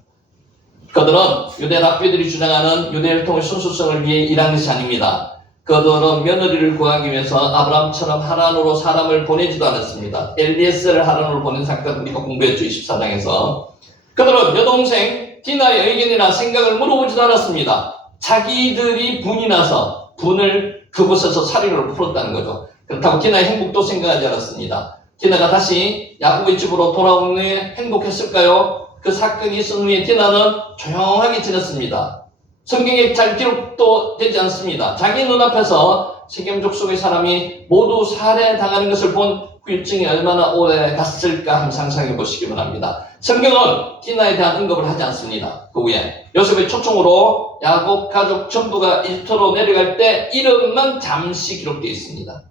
그들은 유대 랍비들이 주장하는 유대 혈통의 순수성을 위해 일한 것이 아닙니다. 그들은 며느리를 구하기 위해서 아브라함처럼 하란으로 사람을 보내지도 않았습니다. 엘리에스를 하란으로 보낸 사건 우리가 공부했죠, 24장에서. 그들은 여동생 디나의 의견이나 생각을 물어보지도 않았습니다. 자기들이 분이 나서 분을 그곳에서 살인으로 풀었다는 거죠. 그렇다고 디나의 행복도 생각하지 않았습니다. 디나가 다시 야곱의 집으로 돌아온 후에 행복했을까요? 그 사건이 있은 후에 디나는 조용하게 지냈습니다. 성경에 잘 기록도 되지 않습니다. 자기 눈앞에서 세겜 족속의 사람이 모두 살해당하는 것을 본 후유증이 얼마나 오래 갔을까 한번 상상해 보시기 바랍니다. 성경은 디나에 대한 언급을 하지 않습니다. 그 후에 요셉의 초청으로 야곱 가족 전부가 이집트로 내려갈 때 이름만 잠시 기록되어 있습니다.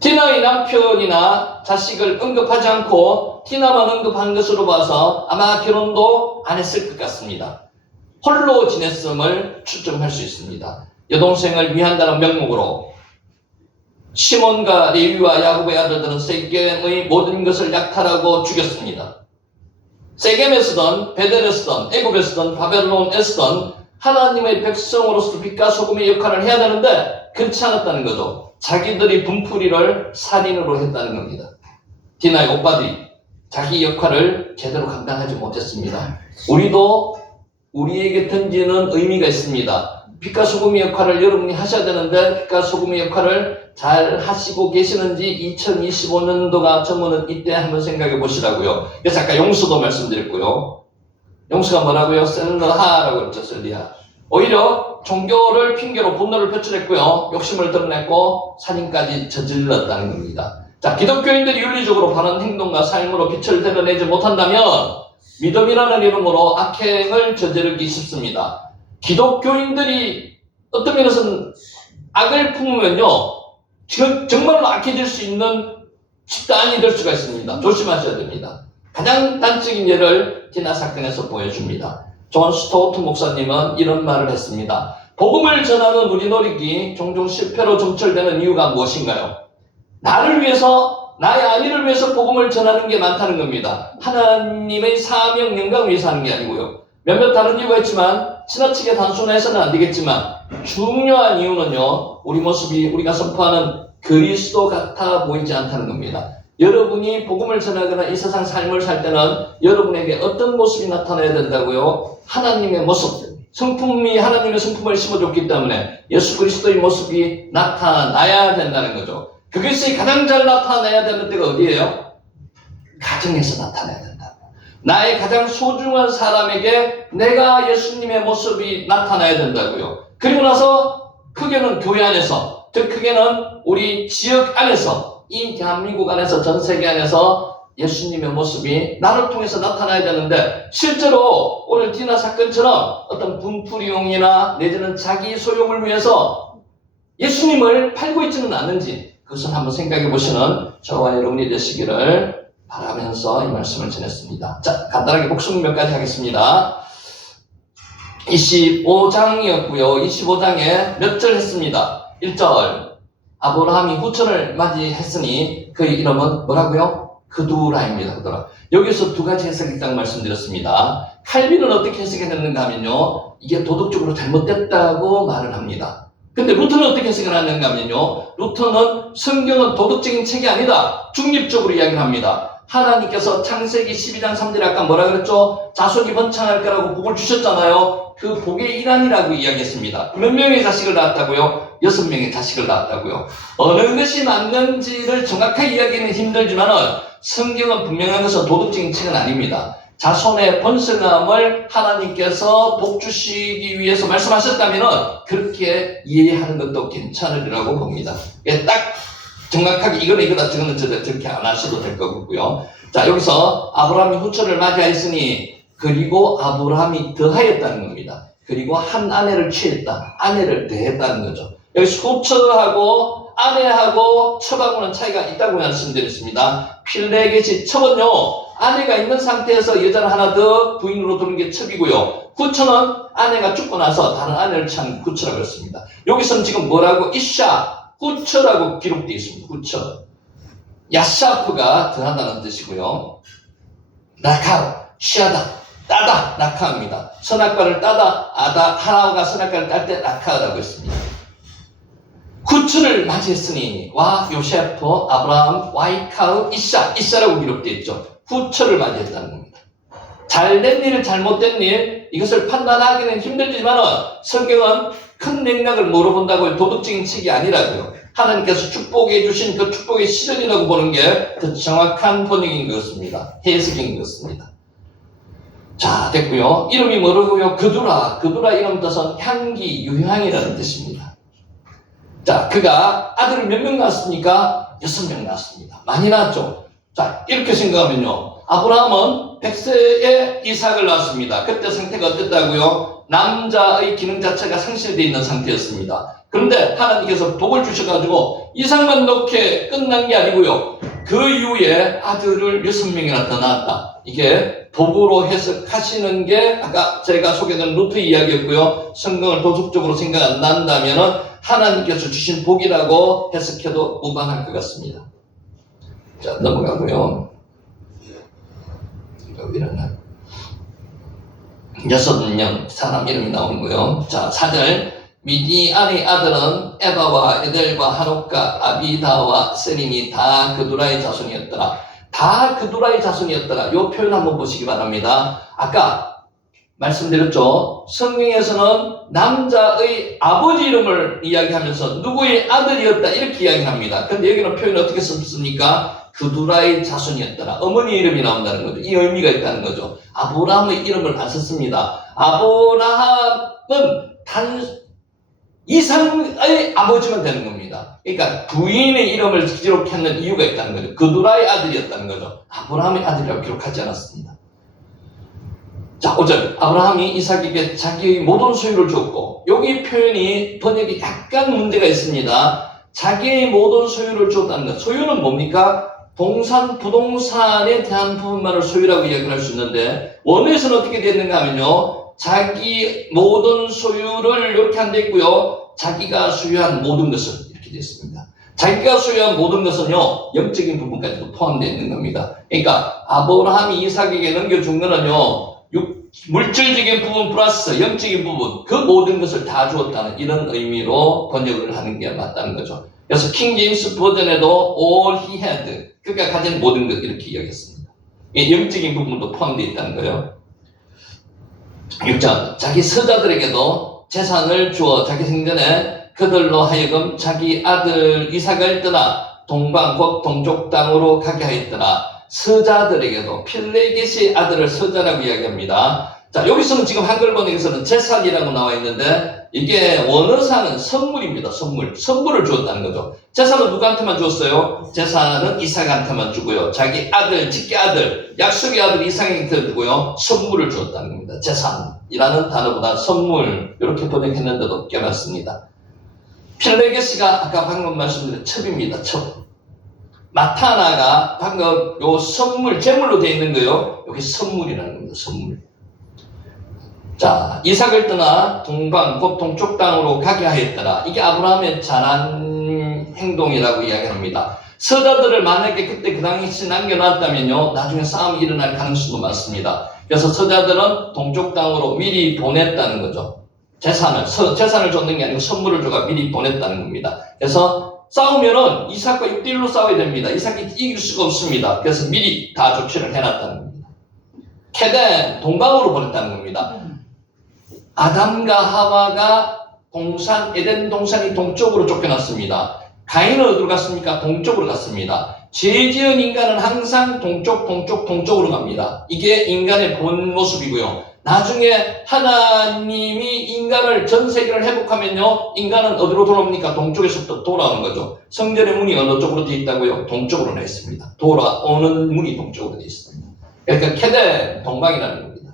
디나의 남편이나 자식을 언급하지 않고 디나만 언급한 것으로 봐서 아마 결혼도 안 했을 것 같습니다. 홀로 지냈음을 추정할 수 있습니다. 여동생을 위한다는 명목으로 시몬과 레위와 야곱의 아들들은 세겜의 모든 것을 약탈하고 죽였습니다. 세겜에서든 베델에서든 애굽에서든 바벨론에서든 하나님의 백성으로서 빛과 소금의 역할을 해야 되는데 그렇지 않았다는 거죠. 자기들이 분풀이를 살인으로 했다는 겁니다. 디나의 오빠들이 자기 역할을 제대로 감당하지 못했습니다. 우리도 우리에게 던지는 의미가 있습니다. 빛과 소금의 역할을 여러분이 하셔야 되는데 빛과 소금의 역할을 잘 하시고 계시는지 2025년도가 저무는 이때 한번 생각해 보시라고요. 그래서 아까 용수도 말씀드렸고요. 용수가 뭐라고요? 셀러하라고 했죠. 셀리하. 오히려 종교를 핑계로 분노를 표출했고요. 욕심을 드러냈고 살인까지 저질렀다는 겁니다. 자, 기독교인들이 윤리적으로 바른 행동과 삶으로 빛을 드러내지 못한다면 믿음이라는 이름으로 악행을 저지르기 쉽습니다. 기독교인들이 어떤 면에서는 악을 품으면요, 정말로 악해질 수 있는 집단이 될 수가 있습니다. 조심하셔야 됩니다. 가장 단적인 예를 디나 사건에서 보여줍니다. 존 스토우트 목사님은 이런 말을 했습니다. 복음을 전하는 우리 노력이 종종 실패로 점철되는 이유가 무엇인가요? 나를 위해서, 나의 아이를 위해서 복음을 전하는 게 많다는 겁니다. 하나님의 사명, 영광을 위해서 하는 게 아니고요. 몇몇 다른 이유가 있지만 지나치게 단순해서는 안 되겠지만 중요한 이유는요, 우리 모습이 우리가 선포하는 그리스도 같아 보이지 않다는 겁니다. 여러분이 복음을 전하거나 이 세상 삶을 살 때는 여러분에게 어떤 모습이 나타나야 된다고요? 하나님의 모습, 성품이 하나님의 성품을 심어줬기 때문에 예수 그리스도의 모습이 나타나야 된다는 거죠. 그것이 가장 잘 나타나야 되는 때가 어디예요? 가정에서 나타나야 된다. 나의 가장 소중한 사람에게 내가 예수님의 모습이 나타나야 된다고요. 그리고 나서 크게는 교회 안에서, 더 크게는 우리 지역 안에서, 이 대한민국 안에서, 전 세계 안에서 예수님의 모습이 나를 통해서 나타나야 되는데, 실제로 오늘 디나 사건처럼 어떤 분풀이용이나 내지는 자기 소용을 위해서 예수님을 팔고 있지는 않는지, 그것을 한번 생각해 보시는 저와 여러분이 되시기를 바라면서 이 말씀을 전했습니다. 자, 간단하게 복습 몇 가지 하겠습니다. 25장이었고요. 25장에 몇 절 했습니다. 1절. 아브라함이 후천을 맞이했으니 그의 이름은 뭐라고요? 그두라입니다. 그두라. 여기서 두 가지 해석이 딱 말씀드렸습니다. 칼빈은 어떻게 해석했는가 하면요, 이게 도덕적으로 잘못됐다고 말을 합니다. 근데 루터는 어떻게 해석을 하는가 하면요, 루터는 성경은 도덕적인 책이 아니다, 중립적으로 이야기를 합니다. 하나님께서 창세기 12장 3절에 아까 뭐라 그랬죠? 자손이 번창할 거라고 복을 주셨잖아요. 그 복의 일환이라고 이야기했습니다. 몇 명의 자식을 낳았다고요? 6명의 자식을 낳았다고요. 어느 것이 맞는지를 정확하게 이야기하기는 힘들지만 성경은 분명한 것은 도덕적인 책은 아닙니다. 자손의 번성함을 하나님께서 복 주시기 위해서 말씀하셨다면 그렇게 이해하는 것도 괜찮으리라고 봅니다. 딱 정확하게 이거다 저거는 저렇게 안 하셔도 될 거고요. 자, 여기서 아브라함이 후천을 맞이하였으니, 그리고 아브라함이 더하였다는 겁니다. 그리고 한 아내를 취했다, 아내를 더했다는 거죠. 여기서 후처하고 아내하고 첩하고는 차이가 있다고 말씀드렸습니다. 필레겟이 첩은요, 아내가 있는 상태에서 여자를 하나 더 부인으로 두는 게 첩이고요. 후처는 아내가 죽고 나서 다른 아내를 취한 후처라고 했습니다. 여기서는 지금 뭐라고? 이샤, 후처라고 기록되어 있습니다. 후처. 야샤프가 더하다는 뜻이고요. 나카, 취하다, 따다, 나카입니다. 선악과를 따다, 아다, 하나가 선악과를 딸 때 나카라고 했습니다. 후처를 맞이했으니, 와, 요세프, 아브라함, 와이카우, 이샤라고 기록되어 있죠. 후처를 맞이했다는 겁니다. 잘된 일, 잘못된 일, 이것을 판단하기는 힘들지만 성경은 큰 맥락을 물어본다고 도덕적인 책이 아니라고요. 하나님께서 축복해 주신 그 축복의 실현이라고 보는 게 더 정확한 번역인 것 같습니다. 해석인 것 같습니다. 자, 됐고요. 이름이 뭐라고요? 그두라. 그두라 이름 뜻은 향기, 유향이라는 뜻입니다. 자, 그가 아들을 몇 명 낳았습니까? 6명 낳았습니다. 많이 낳았죠. 자, 이렇게 생각하면요, 아브라함은 100세에 이삭을 낳았습니다. 그때 상태가 어땠다고요? 남자의 기능 자체가 상실되어 있는 상태였습니다. 그런데 하나님께서 복을 주셔가지고 이삭만 넣게 끝난 게 아니고요, 그 이후에 아들을 6명이나 더 낳았다. 이게 복으로 해석하시는 게 아까 제가 소개된 루트 이야기였고요. 성경을 도덕적으로 생각 안 난다면 하나님께서 주신 복이라고 해석해도 무방할 것 같습니다. 자, 넘어가고요. 이러나 6명 사람 이름이 나오고요. 자, 4절. 미디안의 아들은 에바와 에델과 하녹과 아비다와 세린이 다 그두라의 자손이었더라. 다 그두라의 자손이었더라. 이 표현 한번 보시기 바랍니다. 아까 말씀드렸죠. 성경에서는 남자의 아버지 이름을 이야기하면서 누구의 아들이었다 이렇게 이야기합니다. 그런데 여기는 표현을 어떻게 썼습니까? 그두라의 자손이었더라. 어머니 이름이 나온다는 거죠. 이 의미가 있다는 거죠. 아브라함의 이름을 안 썼습니다. 아브라함은 이상의 아버지만 되는 겁니다. 그러니까 부인의 이름을 기록하는 이유가 있다는 거죠. 그두라의 아들이었다는 거죠. 아브라함의 아들이라고 기록하지 않았습니다. 자, 5절. 아브라함이 이삭에게 자기의 모든 소유를 줬고, 여기 표현이 번역이 약간 문제가 있습니다. 자기의 모든 소유를 줬다는 것. 소유는 뭡니까? 동산, 부동산에 대한 부분만을 소유라고 이야기를 할 수 있는데, 원어에서는 어떻게 되는가 하면요, 자기 모든 소유를 이렇게 안 돼 있고요, 자기가 소유한 모든 것을 이렇게 되어 있습니다. 자기가 소유한 모든 것은요, 영적인 부분까지도 포함되어 있는 겁니다. 그러니까 아브라함이 이삭에게 넘겨준 거는요, 물질적인 부분 플러스 영적인 부분, 그 모든 것을 다 주었다는 이런 의미로 번역을 하는 게 맞다는 거죠. 그래서 킹 제임스 버전에도 all he had, 그가 가진 모든 것 이렇게 이야기했습니다. 영적인 부분도 포함되어 있다는 거예요. 6절. 자기 서자들에게도 재산을 주어 자기 생전에 그들로 하여금 자기 아들 이삭을 떠나 동방 곧 동쪽 땅으로 가게 하였더라. 서자들에게도, 필레겟의 아들을 서자라고 이야기합니다. 자, 여기서는 지금 한글 번역에서는 재산이라고 나와 있는데, 이게 원어사는 선물입니다. 선물을 주었다는 거죠. 재산은 누구한테만 주었어요? 재산은 이삭한테만 주고요, 자기 아들, 직계 아들, 약속의 아들 이삭한테 주고요, 선물을 주었다는 겁니다. 재산이라는 단어보다 선물, 이렇게 번역했는데도 껴놨습니다. 필레겟이가 아까 방금 말씀드린 첩입니다. 첩. 마타나가 방금 요 선물, 제물로 되어 있는 거요, 여기 선물이라는 겁니다. 선물. 자, 이삭을 떠나 동방, 곧 동쪽 땅으로 가게 하였더라. 이게 아브라함의 잘한 행동이라고 이야기합니다. 서자들을 만약에 그때 그 당시 남겨놨다면요, 나중에 싸움이 일어날 가능성도 많습니다. 그래서 서자들은 동쪽 땅으로 미리 보냈다는 거죠. 재산을 줬는 게 아니고 선물을 줘가 미리 보냈다는 겁니다. 그래서 싸우면은 이삭과 6대1로 싸워야 됩니다. 이삭이 이길 수가 없습니다. 그래서 미리 다 조치를 해놨다는 겁니다. 케덴, 동방으로 보냈다는 겁니다. 아담과 하와가 에덴 동산이 동쪽으로 쫓겨났습니다. 가인은 어디로 갔습니까? 동쪽으로 갔습니다. 죄 지은 인간은 항상 동쪽으로 갑니다. 이게 인간의 본 모습이고요. 나중에 하나님이 인간을, 전 세계를 회복하면요, 인간은 어디로 돌아옵니까? 동쪽에서부터 돌아오는 거죠. 성전의 문이 어느 쪽으로 되어 있다고요? 동쪽으로 되어 있습니다. 돌아오는 문이 동쪽으로 되어 있습니다. 그러니까 케덴, 동방이라는 겁니다.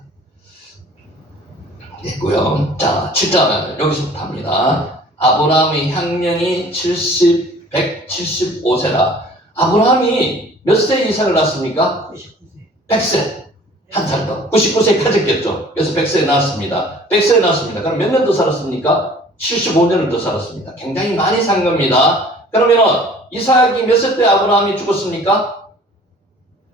됐고요. 자, 7장을 여기서부터 합니다. 아브라함의 향년이 175세라. 아브라함이 몇 세에 이삭을 낳았습니까? 100세. 한 살 더. 99세에 가졌겠죠. 그래서 100세에 낳았습니다. 100세에 낳았습니다. 그럼 몇 년 더 살았습니까? 75년을 더 살았습니다. 굉장히 많이 산 겁니다. 그러면은 이삭이 몇 세 때 아브라함이 죽었습니까?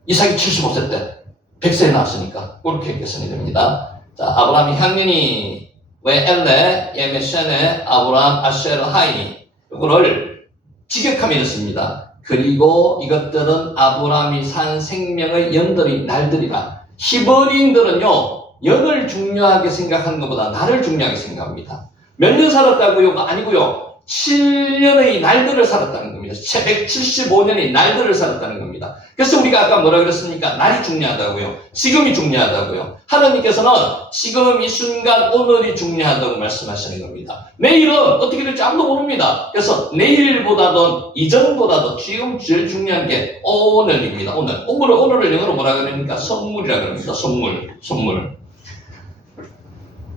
이삭이 75세 때. 100세에 낳았으니까. 그렇게 계산이 됩니다. 자, 아브라함이 향년이 웨엘레, 예메셴에, 아브라함, 아쉐르, 하이니, 이거를 직역하면 이렇습니다. 그리고 이것들은 아브라함이 산 생명의 연들이 날들이라. 히브리인들은요, 연을 중요하게 생각하는 것보다 날을 중요하게 생각합니다. 몇 년 살았다고요가 아니고요, 7년의 날들을 살았다는 겁니다. 175년의 날들을 살았다는 겁니다. 그래서 우리가 아까 뭐라 그랬습니까? 날이 중요하다고요. 지금이 중요하다고요. 하나님께서는 지금 이 순간 오늘이 중요하다고 말씀하시는 겁니다. 내일은 어떻게 될지 아무도 모릅니다. 그래서 내일보다도 이전보다도 지금 제일 중요한 게 오늘입니다. 오늘을 영어로 뭐라 그럽니까? 선물이라 그럽니다. 선물.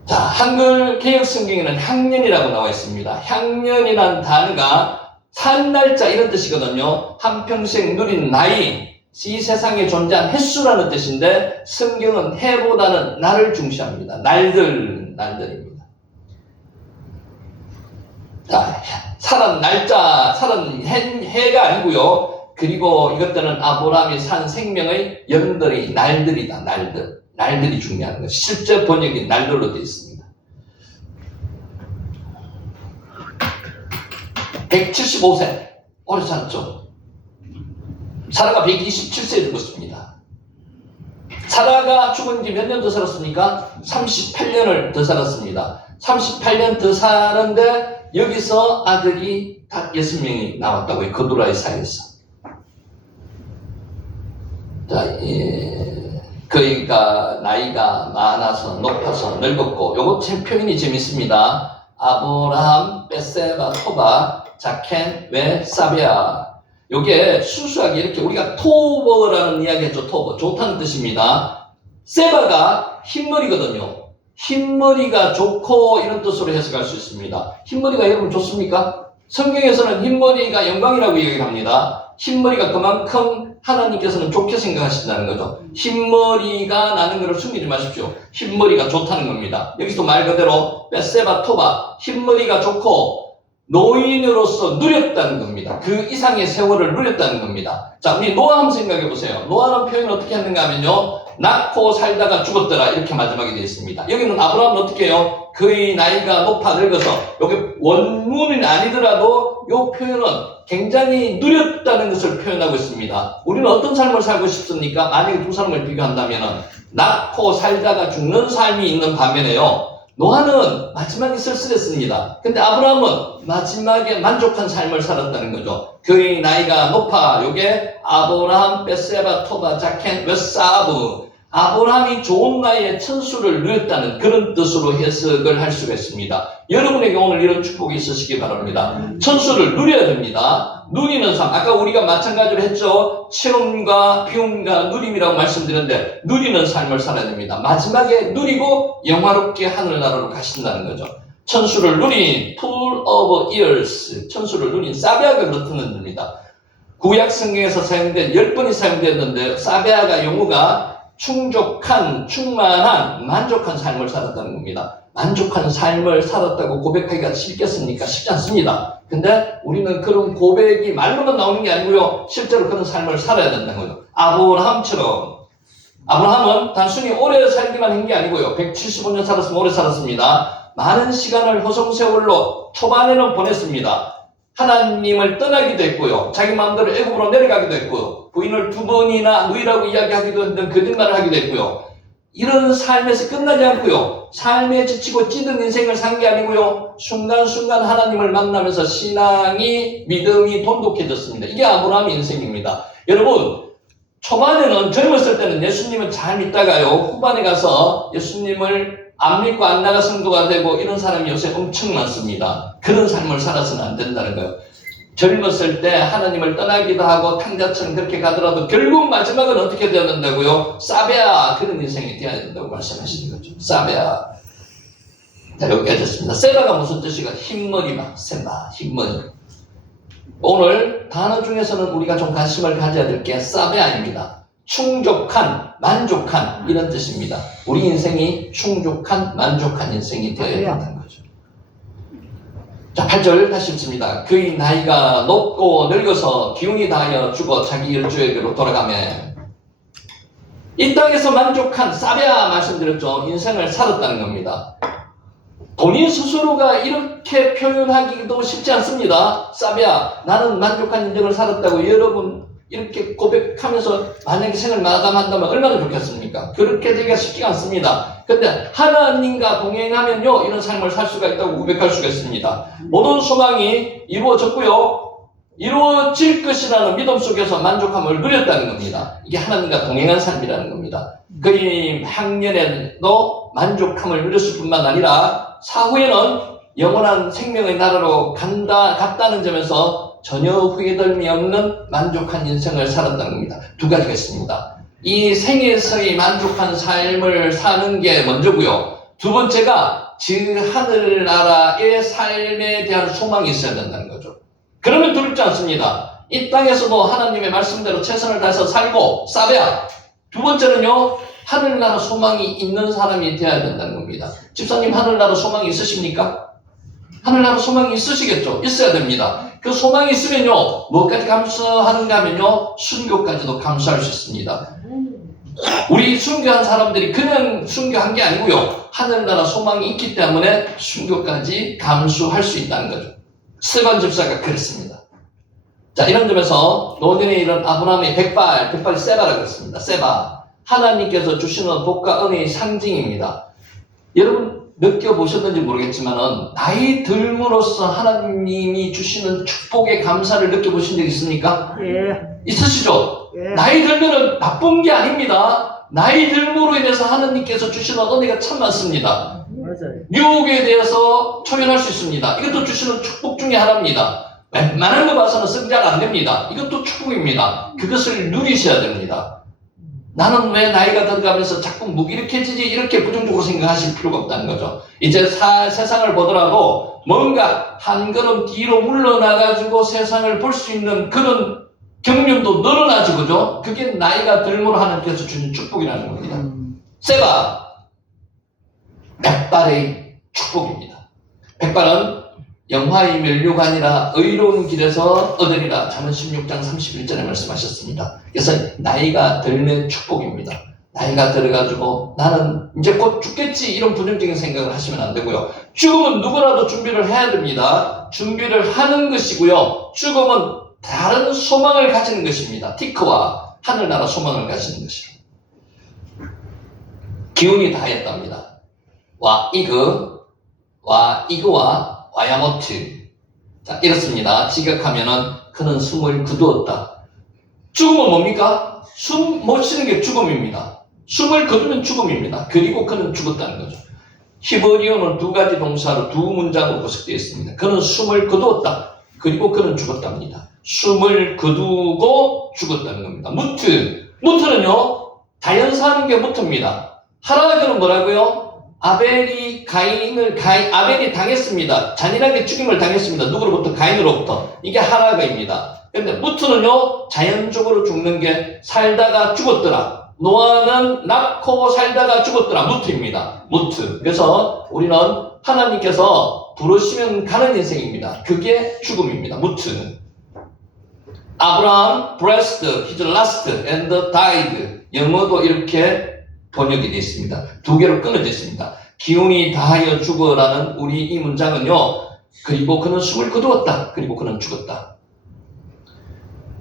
자, 한글 개역 성경에는 향년이라고 나와 있습니다. 향년이라는 단어가 산 날짜 이런 뜻이거든요. 한평생 누린 나이, 이 세상에 존재한 횟수라는 뜻인데, 성경은 해보다는 날을 중시합니다. 날들입니다. 자, 살은 날짜, 살은 해가 아니고요. 그리고 이것들은 아브라함이 산 생명의 연들이 날들이다. 날들이 중요한 것. 실제 번역이 날들로 되어 있습니다. 175세. 오래 살았죠. 사라가 127세에 죽었습니다. 사라가 죽은 지 몇 년 더 살았습니까? 38년을 더 살았습니다. 38년 더 사는데 여기서 아들이 딱 6명이 나왔다고요. 그두라의 사이에서. 자, 그러니까 나이가 많아서 높아서 늙었고, 요거 참 표현이 재밌습니다. 아브라함, 벳세바, 토바, 자켄, 웨, 사베아. 요게 순수하게 이렇게 우리가 토버라는 이야기 했죠. 토버. 좋다는 뜻입니다. 세바가 흰머리거든요. 흰머리가 좋고 이런 뜻으로 해석할 수 있습니다. 흰머리가 여러분 좋습니까? 성경에서는 흰머리가 영광이라고 얘기합니다. 흰머리가 그만큼 하나님께서는 좋게 생각하신다는 거죠. 흰머리가 나는 것을 숨기지 마십시오. 흰머리가 좋다는 겁니다. 여기서 말 그대로 베세바 토바, 흰머리가 좋고 노인으로서 누렸다는 겁니다. 그 이상의 세월을 누렸다는 겁니다. 자, 우리 노아 한번 생각해 보세요. 노아는 표현을 어떻게 했는가 하면요, 낳고 살다가 죽었더라, 이렇게 마지막에 되어 있습니다. 여기는 아브라함은 어떻게 해요? 그의 나이가 높아 늙어서, 여기 원문은 아니더라도 이 표현은 굉장히 누렸다는 것을 표현하고 있습니다. 우리는 어떤 삶을 살고 싶습니까? 만약에 두 사람을 비교한다면 낳고 살다가 죽는 삶이 있는 반면에요, 노아는 마지막에 쓸쓸했습니다. 근데 아브라함은 마지막에 만족한 삶을 살았다는 거죠. 그의 나이가 높아. 요게 아브라함, 베세바, 토바, 자켄, 웨사브. 아브라함이 좋은 나이에 천수를 누렸다는 그런 뜻으로 해석을 할 수가 있습니다. 여러분에게 오늘 이런 축복이 있으시기 바랍니다. 천수를 누려야 됩니다. 누리는 삶. 아까 우리가 마찬가지로 했죠. 체험과 비움과 누림이라고 말씀드렸는데 누리는 삶을 살아야 됩니다. 마지막에 누리고 영화롭게 하늘나라로 가신다는 거죠. 천수를 누린 full of years. 천수를 누린 사베아가 그렇다는 겁니다. 구약 성경에서 사용된 10번이 사용됐는데 사베아가 용어가 충족한, 충만한, 만족한 삶을 살았다는 겁니다. 만족한 삶을 살았다고 고백하기가 쉽겠습니까? 쉽지 않습니다. 근데 우리는 그런 고백이 말로만 나오는 게 아니고요, 실제로 그런 삶을 살아야 된다는 거죠. 아브라함처럼. 아브라함은 단순히 오래 살기만 한 게 아니고요, 175년 살았으면 오래 살았습니다. 많은 시간을 허송세월로 초반에는 보냈습니다. 하나님을 떠나기도 했고요, 자기 마음대로 애굽으로 내려가기도 했고요, 부인을 2번이나 누이라고 이야기하기도 했던 거짓말을 하기도 했고요. 이런 삶에서 끝나지 않고요, 삶에 지치고 찌든 인생을 산 게 아니고요, 순간순간 하나님을 만나면서 신앙이, 믿음이 돈독해졌습니다. 이게 아브라함 인생입니다. 여러분, 초반에는 젊었을 때는 예수님을 잘 믿다가요, 후반에 가서 예수님을 안 믿고 안 나가 성도가 되고 이런 사람이 요새 엄청 많습니다. 그런 삶을 살아서는 안 된다는 거예요. 젊었을 때 하나님을 떠나기도 하고 탕자처럼 그렇게 가더라도 결국 마지막은 어떻게 되어야 된다고요? 사베아, 그런 인생이 되어야 된다고 말씀하시는 거죠. 사베아. 자, 여기까지 했습니다. 세바가 무슨 뜻이가? 흰머리만. 세바, 흰머리. 오늘 단어 중에서는 우리가 좀 관심을 가져야 될 게 사베아입니다. 충족한, 만족한, 이런 뜻입니다. 우리 인생이 충족한, 만족한 인생이 되어야 된다는 거죠. 자, 8절 다시 읽습니다. 그의 나이가 높고 늙어서 기운이 다하여 죽어 자기 일주에게로 돌아가며, 이 땅에서 만족한 사베아 말씀드렸죠. 인생을 살았다는 겁니다. 본인 스스로가 이렇게 표현하기도 쉽지 않습니다. 사베아, 나는 만족한 인생을 살았다고 여러분 이렇게 고백하면서 만약에 생을 마감한다면 얼마나 좋겠습니까? 그렇게 되기가 쉽지가 않습니다. 근데 하나님과 동행하면요, 이런 삶을 살 수가 있다고 고백할 수가 있습니다. 모든 소망이 이루어졌고요, 이루어질 것이라는 믿음 속에서 만족함을 누렸다는 겁니다. 이게 하나님과 동행한 삶이라는 겁니다. 그의 학년에도 만족함을 누렸을 뿐만 아니라 사후에는 영원한 생명의 나라로 갔다는 점에서 전혀 후회됨이 없는 만족한 인생을 살았다는 겁니다. 두 가지가 있습니다. 이 생에서의 만족한 삶을 사는 게 먼저고요, 두 번째가 즉 하늘나라의 삶에 대한 소망이 있어야 된다는 거죠. 그러면 두렵지 않습니다. 이 땅에서도 하나님의 말씀대로 최선을 다해서 살고, 사베아. 두 번째는요, 하늘나라 소망이 있는 사람이 되어야 된다는 겁니다. 집사님, 하늘나라 소망이 있으십니까? 하늘나라 소망이 있으시겠죠? 있어야 됩니다. 그 소망이 있으면요, 뭐까지 감수하는가 하면요, 순교까지도 감수할 수 있습니다. 우리 순교한 사람들이 그냥 순교한 게 아니고요, 하늘나라 소망이 있기 때문에 순교까지 감수할 수 있다는 거죠. 스반 집사가 그랬습니다. 자, 이런 점에서 노년에 이런 아브라함의 백발이 세바라고 했습니다. 세바. 하나님께서 주시는 복과 은혜의 상징입니다. 여러분, 느껴보셨는지 모르겠지만은, 나이 들므로써 하나님이 주시는 축복의 감사를 느껴보신 적 있습니까? 예. 있으시죠? 예. 나이 들면은 나쁜 게 아닙니다. 나이 들므로 인해서 하나님께서 주시는 은혜가 참 많습니다. 맞아요. 유혹에 대해서 초연할 수 있습니다. 이것도 주시는 축복 중에 하나입니다. 웬만한 거 봐서는 성장 안 됩니다. 이것도 축복입니다. 그것을 누리셔야 됩니다. 나는 왜 나이가 들어가면서 자꾸 무기력해지지 이렇게 부정적으로 생각하실 필요가 없다는 거죠. 이제 세상을 보더라도 뭔가 한 걸음 뒤로 물러나가지고 세상을 볼 수 있는 그런 경륜도 늘어나지, 그죠? 그게 나이가 들므로 하나님께서 주신 축복이라는 겁니다. 세바, 백발의 축복입니다. 백발은 영화의 면류가 아니라 의로운 길에서 얻으리라. 잠언 16장 31절에 말씀하셨습니다. 그래서 나이가 들면 축복입니다. 나이가 들어가지고 나는 이제 곧 죽겠지 이런 부정적인 생각을 하시면 안 되고요. 죽음은 누구라도 준비를 해야 됩니다. 준비를 하는 것이고요. 죽음은 다른 소망을 가지는 것입니다. 티크와 하늘나라 소망을 가지는 것이요. 기운이 다했답니다. 이그와 와야모트. 자, 이렇습니다. 지각하면은 그는 숨을 거두었다. 죽음은 뭡니까? 숨 못 쉬는 게 죽음입니다. 숨을 거두면 죽음입니다. 그리고 그는 죽었다는 거죠. 히브리어는 두 가지 동사로 두 문장으로 구성되어 있습니다. 그는 숨을 거두었다. 그리고 그는 죽었답니다. 숨을 거두고 죽었다는 겁니다. 무트는요, 자연사하는 게 무트입니다. 하락은 뭐라고요? 아벨이 당했습니다. 잔인하게 죽임을 당했습니다. 누구로부터? 가인으로부터. 이게 하락입니다. 그런데 무트는요, 자연적으로 죽는 게 살다가 죽었더라. 노아는 낳고 살다가 죽었더라. 무트입니다. 무트. 그래서 우리는 하나님께서 부르시면 가는 인생입니다. 그게 죽음입니다. 무트는. 아브라함 blessed his last and died. 영어도 이렇게 번역이 되어 있습니다. 두 개로 끊어져 있습니다. 기운이 다하여 죽어라는 우리 이 문장은요. 그리고 그는 숨을 거두었다. 그리고 그는 죽었다.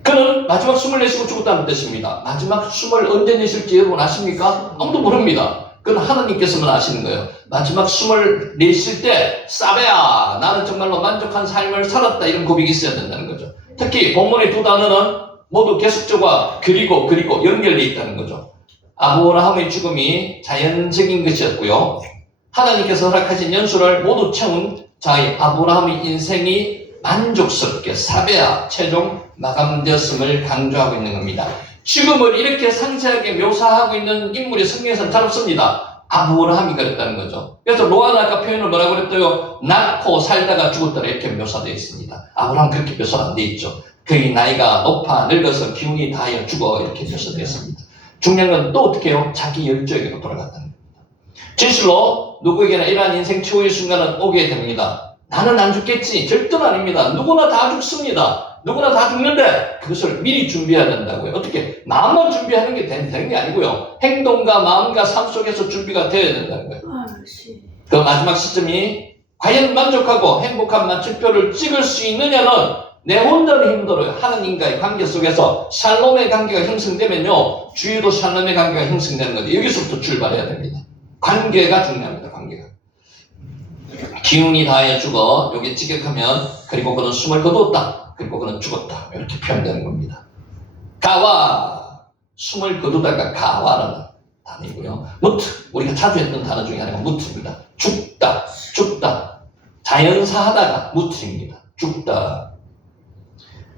그는 마지막 숨을 내쉬고 죽었다는 뜻입니다. 마지막 숨을 언제 내쉴지 여러분 아십니까? 아무도 모릅니다. 그건 하나님께서만 아시는 거예요. 마지막 숨을 내쉴 때 사베야, 나는 정말로 만족한 삶을 살았다, 이런 고백이 있어야 된다는 거죠. 특히 본문의 두 단어는 모두 계속적과 그리고 연결되어 있다는 거죠. 아브라함의 죽음이 자연적인 것이었고요. 하나님께서 허락하신 연수를 모두 채운 자의 아브라함의 인생이 만족스럽게 사베야, 최종 마감되었음을 강조하고 있는 겁니다. 죽음을 이렇게 상세하게 묘사하고 있는 인물이 성경에서는 잘 없습니다. 아브라함이 그랬다는 거죠. 그래서 로아는 아까 표현을 뭐라고 그랬어요? 낳고 살다가 죽었다 이렇게 묘사되어 있습니다. 아브라함 그렇게 묘사가 안 되어 있죠. 그의 나이가 높아 늙어서 기운이 다하여 죽어 이렇게 묘사되어 있습니다. 중요한 건 또 어떻게 해요? 자기 열조에게로 돌아갔다는 겁니다. 진실로 누구에게나 이러한 인생 최후의 순간은 오게 됩니다. 나는 안 죽겠지. 절대로 아닙니다. 누구나 다 죽습니다. 누구나 다 죽는데 그것을 미리 준비해야 된다고요. 어떻게? 마음만 준비하는 게 되는 게 아니고요. 행동과 마음과 삶 속에서 준비가 되어야 된다는 거예요. 그 마지막 시점이 과연 만족하고 행복한 마침표를 찍을 수 있느냐는 내 혼자는 힘들어요. 하나님과의 관계 속에서 샬롬의 관계가 형성되면요. 주위도 샬롬의 관계가 형성되는 거죠. 여기서부터 출발해야 됩니다. 관계가 중요합니다. 관계가. 기운이 다하여 죽어. 여기 직역하면 그리고 그는 숨을 거두었다. 그리고 그는 죽었다. 이렇게 표현되는 겁니다. 가와. 숨을 거두다가 가와라는 단어이고요. 무트. 우리가 자주 했던 단어 중에 하나가 무트입니다. 죽다. 자연사하다가 무트입니다. 죽다.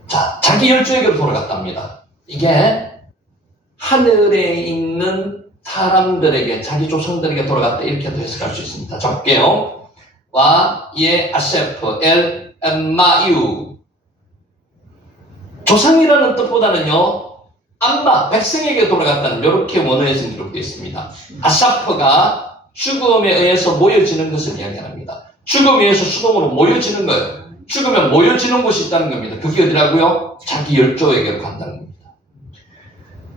자, 자기 열조에게로 돌아갔답니다. 이게 하늘에 있는 사람들에게, 자기 조상들에게 돌아갔다 이렇게도 해석할 수 있습니다. 자, 볼게요. 아세프 엘 엠마유. 조상이라는 뜻보다는요, 암마, 백성에게 돌아갔다는 이렇게 원어에서 기록되어 있습니다. 아사프가 죽음에 의해서 모여지는 것을 이야기합니다. 죽음에 의해서 수동으로 모여지는 거예요. 죽으면 모여지는 곳이 있다는 겁니다. 그게 어디라고요? 자기 열조에게로 간다는 겁니다.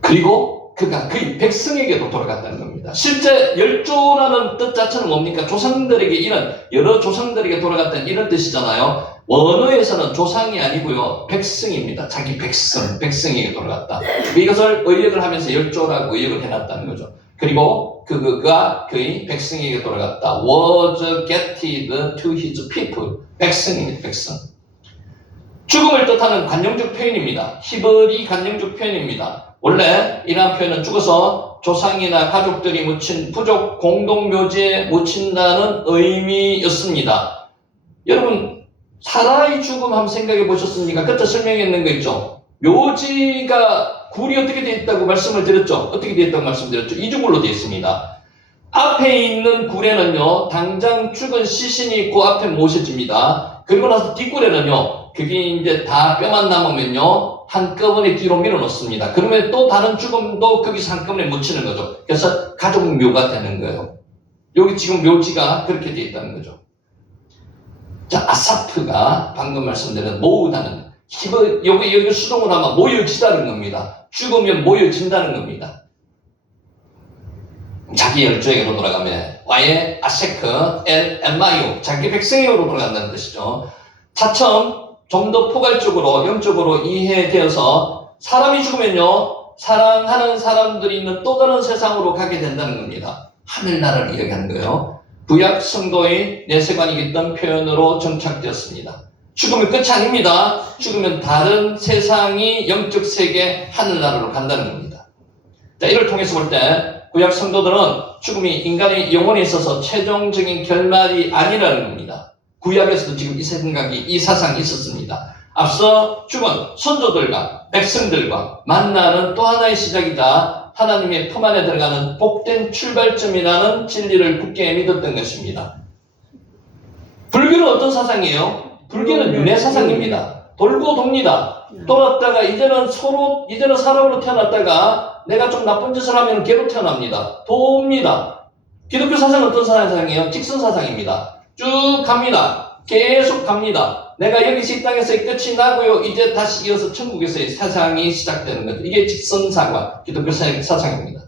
그리고 그가 그의 백성에게도 돌아갔다는 겁니다. 실제 열조라는 뜻 자체는 뭡니까? 조상들에게 여러 조상들에게 돌아갔다는 이런 뜻이잖아요. 원어에서는 조상이 아니고요. 백성입니다. 자기 백성에게 돌아갔다. 이것을 의역을 하면서 열조라고 의역을 해놨다는 거죠. 그리고 그가 그의 백성에게 돌아갔다. was getted to his people. 백성입니다. 백성. 죽음을 뜻하는 관용적 표현입니다. 히브리 관용적 표현입니다. 원래 이러한 표현은 죽어서 조상이나 가족들이 묻힌 부족 공동묘지에 묻힌다는 의미였습니다. 여러분 사라의 죽음 한번 생각해 보셨습니까? 그때 설명했는 거 있죠. 묘지가 굴이 어떻게 되어 있다고 말씀을 드렸죠. 어떻게 되어 있다고 말씀드렸죠. 이중굴로 되어 있습니다. 앞에 있는 굴에는요, 당장 죽은 시신이 그 앞에 모셔집니다. 그리고 나서 뒷굴에는요, 그게 이제 다 뼈만 남으면요, 한꺼번에 뒤로 밀어 놓습니다. 그러면 또 다른 죽음도 거기서 한꺼번에 묻히는 거죠. 그래서 가족묘가 되는 거예요. 여기 지금 묘지가 그렇게 되어 있다는 거죠. 자, 아사프가 방금 말씀드린 모으다는, 여기 수동을 하면 모여지다는 겁니다. 죽으면 모여진다는 겁니다. 자기 열조에게로 돌아가면 와의 아세크 엘 엠마유, 자기 백성에게로 돌아간다는 뜻이죠. 차츰 좀 더 포괄적으로 영적으로 이해되어서 사람이 죽으면요, 사랑하는 사람들이 있는 또 다른 세상으로 가게 된다는 겁니다. 하늘나라를 이야기하는 거예요. 구약 성도의 내세관이겠던 표현으로 정착되었습니다. 죽으면 끝이 아닙니다. 죽으면 다른 세상이 영적 세계 하늘나라로 간다는 겁니다. 자, 이를 통해서 볼 때 구약 성도들은 죽음이 인간의 영혼에 있어서 최종적인 결말이 아니라는 겁니다. 구약에서도 지금 이 생각이, 이 사상이 있었습니다. 앞서 죽은 선조들과 백성들과 만나는 또 하나의 시작이다. 하나님의 품 안에 들어가는 복된 출발점이라는 진리를 굳게 믿었던 것입니다. 불교는 어떤 사상이에요? 불교는 윤회 사상입니다. 돌고 돕니다. 돌았다가 이제는 사람으로 태어났다가 내가 좀 나쁜 짓을 하면 개로 태어납니다. 돕니다. 기독교 사상은 어떤 사상이에요? 직선 사상입니다. 쭉 갑니다. 계속 갑니다. 내가 여기서 이 땅에서의 끝이 나고요. 이제 다시 이어서 천국에서의 사상이 시작되는 거죠. 이게 직선사관, 기독교 사상입니다.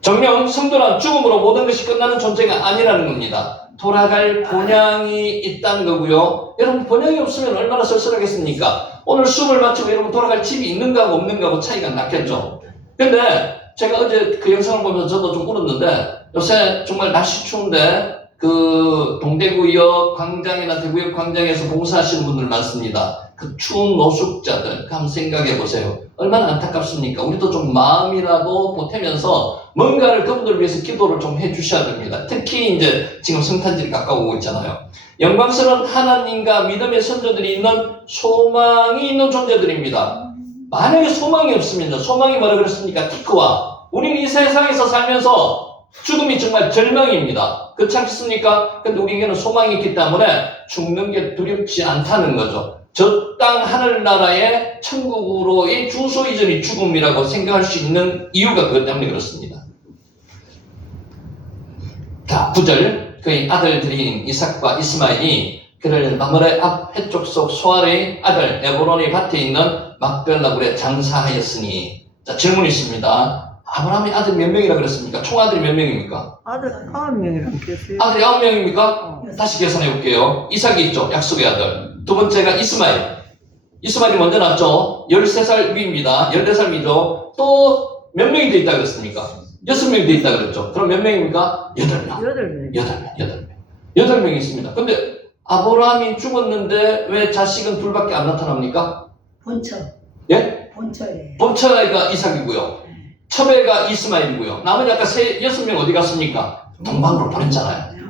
정녕 성도란 죽음으로 모든 것이 끝나는 존재가 아니라는 겁니다. 돌아갈 본향이 있다는 거고요. 여러분, 본향이 없으면 얼마나 쓸쓸하겠습니까? 오늘 수업을 마치고 여러분 돌아갈 집이 있는가 없는가 차이가 났겠죠. 근데 제가 어제 그 영상을 보면서 저도 좀 울었는데, 요새 정말 날씨 추운데 그 동대구역 광장이나 대구역 광장에서 봉사하시는 분들 많습니다. 그 추운 노숙자들 한번 생각해 보세요. 얼마나 안타깝습니까? 우리도 좀 마음이라도 보태면서 뭔가를 그분들 위해서 기도를 좀 해주셔야 됩니다. 특히 이제 지금 성탄절이 가까워오고 있잖아요. 영광스러운 하나님과 믿음의 선조들이 있는 소망이 있는 존재들입니다. 만약에 소망이 없으면요, 소망이 뭐라 그랬습니까? 티크와 우리는 이 세상에서 살면서 죽음이 정말 절망입니다. 그렇지 않겠습니까? 근데 우리에게는 소망이 있기 때문에 죽는 게 두렵지 않다는 거죠. 저 땅 하늘나라의 천국으로의 주소 이전이 죽음이라고 생각할 수 있는 이유가 그것 때문에 그렇습니다. 자, 9절. 그의 아들들인 이삭과 이스마엘이 그를 마므레 앞 해쪽 속 소알의 아들 에브론의 밭에 있는 막벨라굴에 장사하였으니. 자, 질문이 있습니다. 아브라함의 아들 몇 명이라 그랬습니까? 총 아들이 몇 명입니까? 아들 9명이라고 계세요. 아들이 9명입니까? 다시 계산해 볼게요. 이삭이 있죠. 약속의 아들. 두 번째가 이스마엘. 이스마엘이 먼저 낳았죠. 13살 위입니다. 14살 위죠. 또 몇 명이 돼 있다 그랬습니까? 6명이 돼 있다 그랬죠. 그럼 몇 명입니까? 8명. 8명이 있습니다. 근데 아브라함이 죽었는데 왜 자식은 둘밖에 안 나타납니까? 본처. 예? 본처예요. 본처가 이삭이고요. 첩애가 이스마엘이고요. 나머지 아까 6명 어디 갔습니까? 동방으로 보냈잖아요.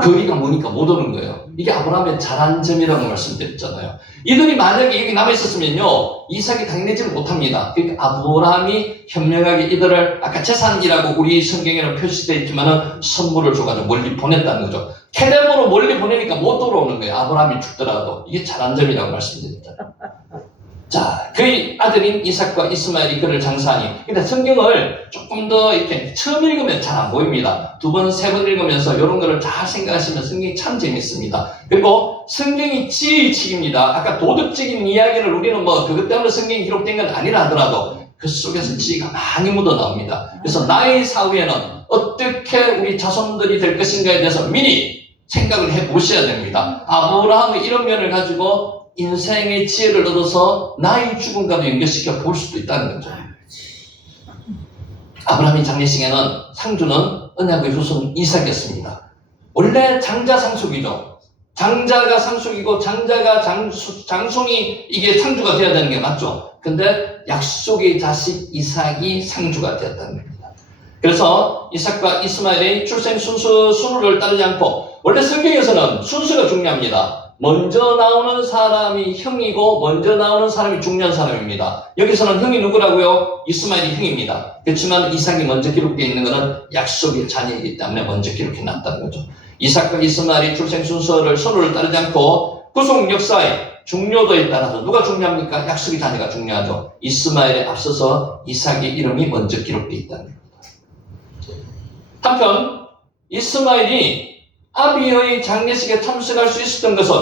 거리가 뭐니까 못 오는 거예요. 이게 아브라함의 잘한 점이라고 말씀드렸잖아요. 이들이 만약에 여기 남아있었으면요, 이삭이 당연히지를 못합니다. 그러니까 아브라함이 현명하게 이들을 아까 재산이라고 우리 성경에는 표시되어 있지만은 선물을 줘가지고 멀리 보냈다는 거죠. 캐렘으로 멀리 보내니까 못 돌아오는 거예요. 아브라함이 죽더라도. 이게 잘한 점이라고 말씀드렸잖아요. 자, 그의 아들인 이삭과 이스마엘이 그를 장사하니. 근데 성경을 조금 더 이렇게 처음 읽으면 잘 안 보입니다. 두 번, 세 번 읽으면서 이런 거를 잘 생각하시면 성경이 참 재밌습니다. 그리고 성경이 지혜의 책입니다. 아까 도덕적인 이야기를 우리는 그것 때문에 성경이 기록된 건 아니라 하더라도 그 속에서 지혜가 많이 묻어 나옵니다. 그래서 나의 사후에는 어떻게 우리 자손들이 될 것인가에 대해서 미리 생각을 해 보셔야 됩니다. 아브라함의 이런 면을 가지고 인생의 지혜를 얻어서 나의 죽음과도 연결시켜 볼 수도 있다는 거죠. 아브라함의 장례식에는 상주는 언약의 후손 이삭이었습니다. 원래 장자 상속이죠. 장자가 상속이고 장자가 장손이 이게 상주가 되어야 되는 게 맞죠. 근데 약속의 자식 이삭이 상주가 되었다는 겁니다. 그래서 이삭과 이스마엘의 출생 순서를 따르지 않고, 원래 성경에서는 순서가 중요합니다. 먼저 나오는 사람이 형이고 먼저 나오는 사람이 중요한 사람입니다. 여기서는 형이 누구라고요? 이스마엘이 형입니다. 그렇지만 이삭이 먼저 기록되어 있는 것은 약속의 자녀이기 때문에 먼저 기록해 놨다는 거죠. 이삭과 이스마엘이 출생 순서를 서로를 따르지 않고 구속 역사의 중요도에 따라서 누가 중요합니까? 약속의 자녀가 중요하죠. 이스마엘에 앞서서 이삭의 이름이 먼저 기록되어 있다는 겁니다. 한편 이스마엘이 아비의 장례식에 참석할 수 있었던 것은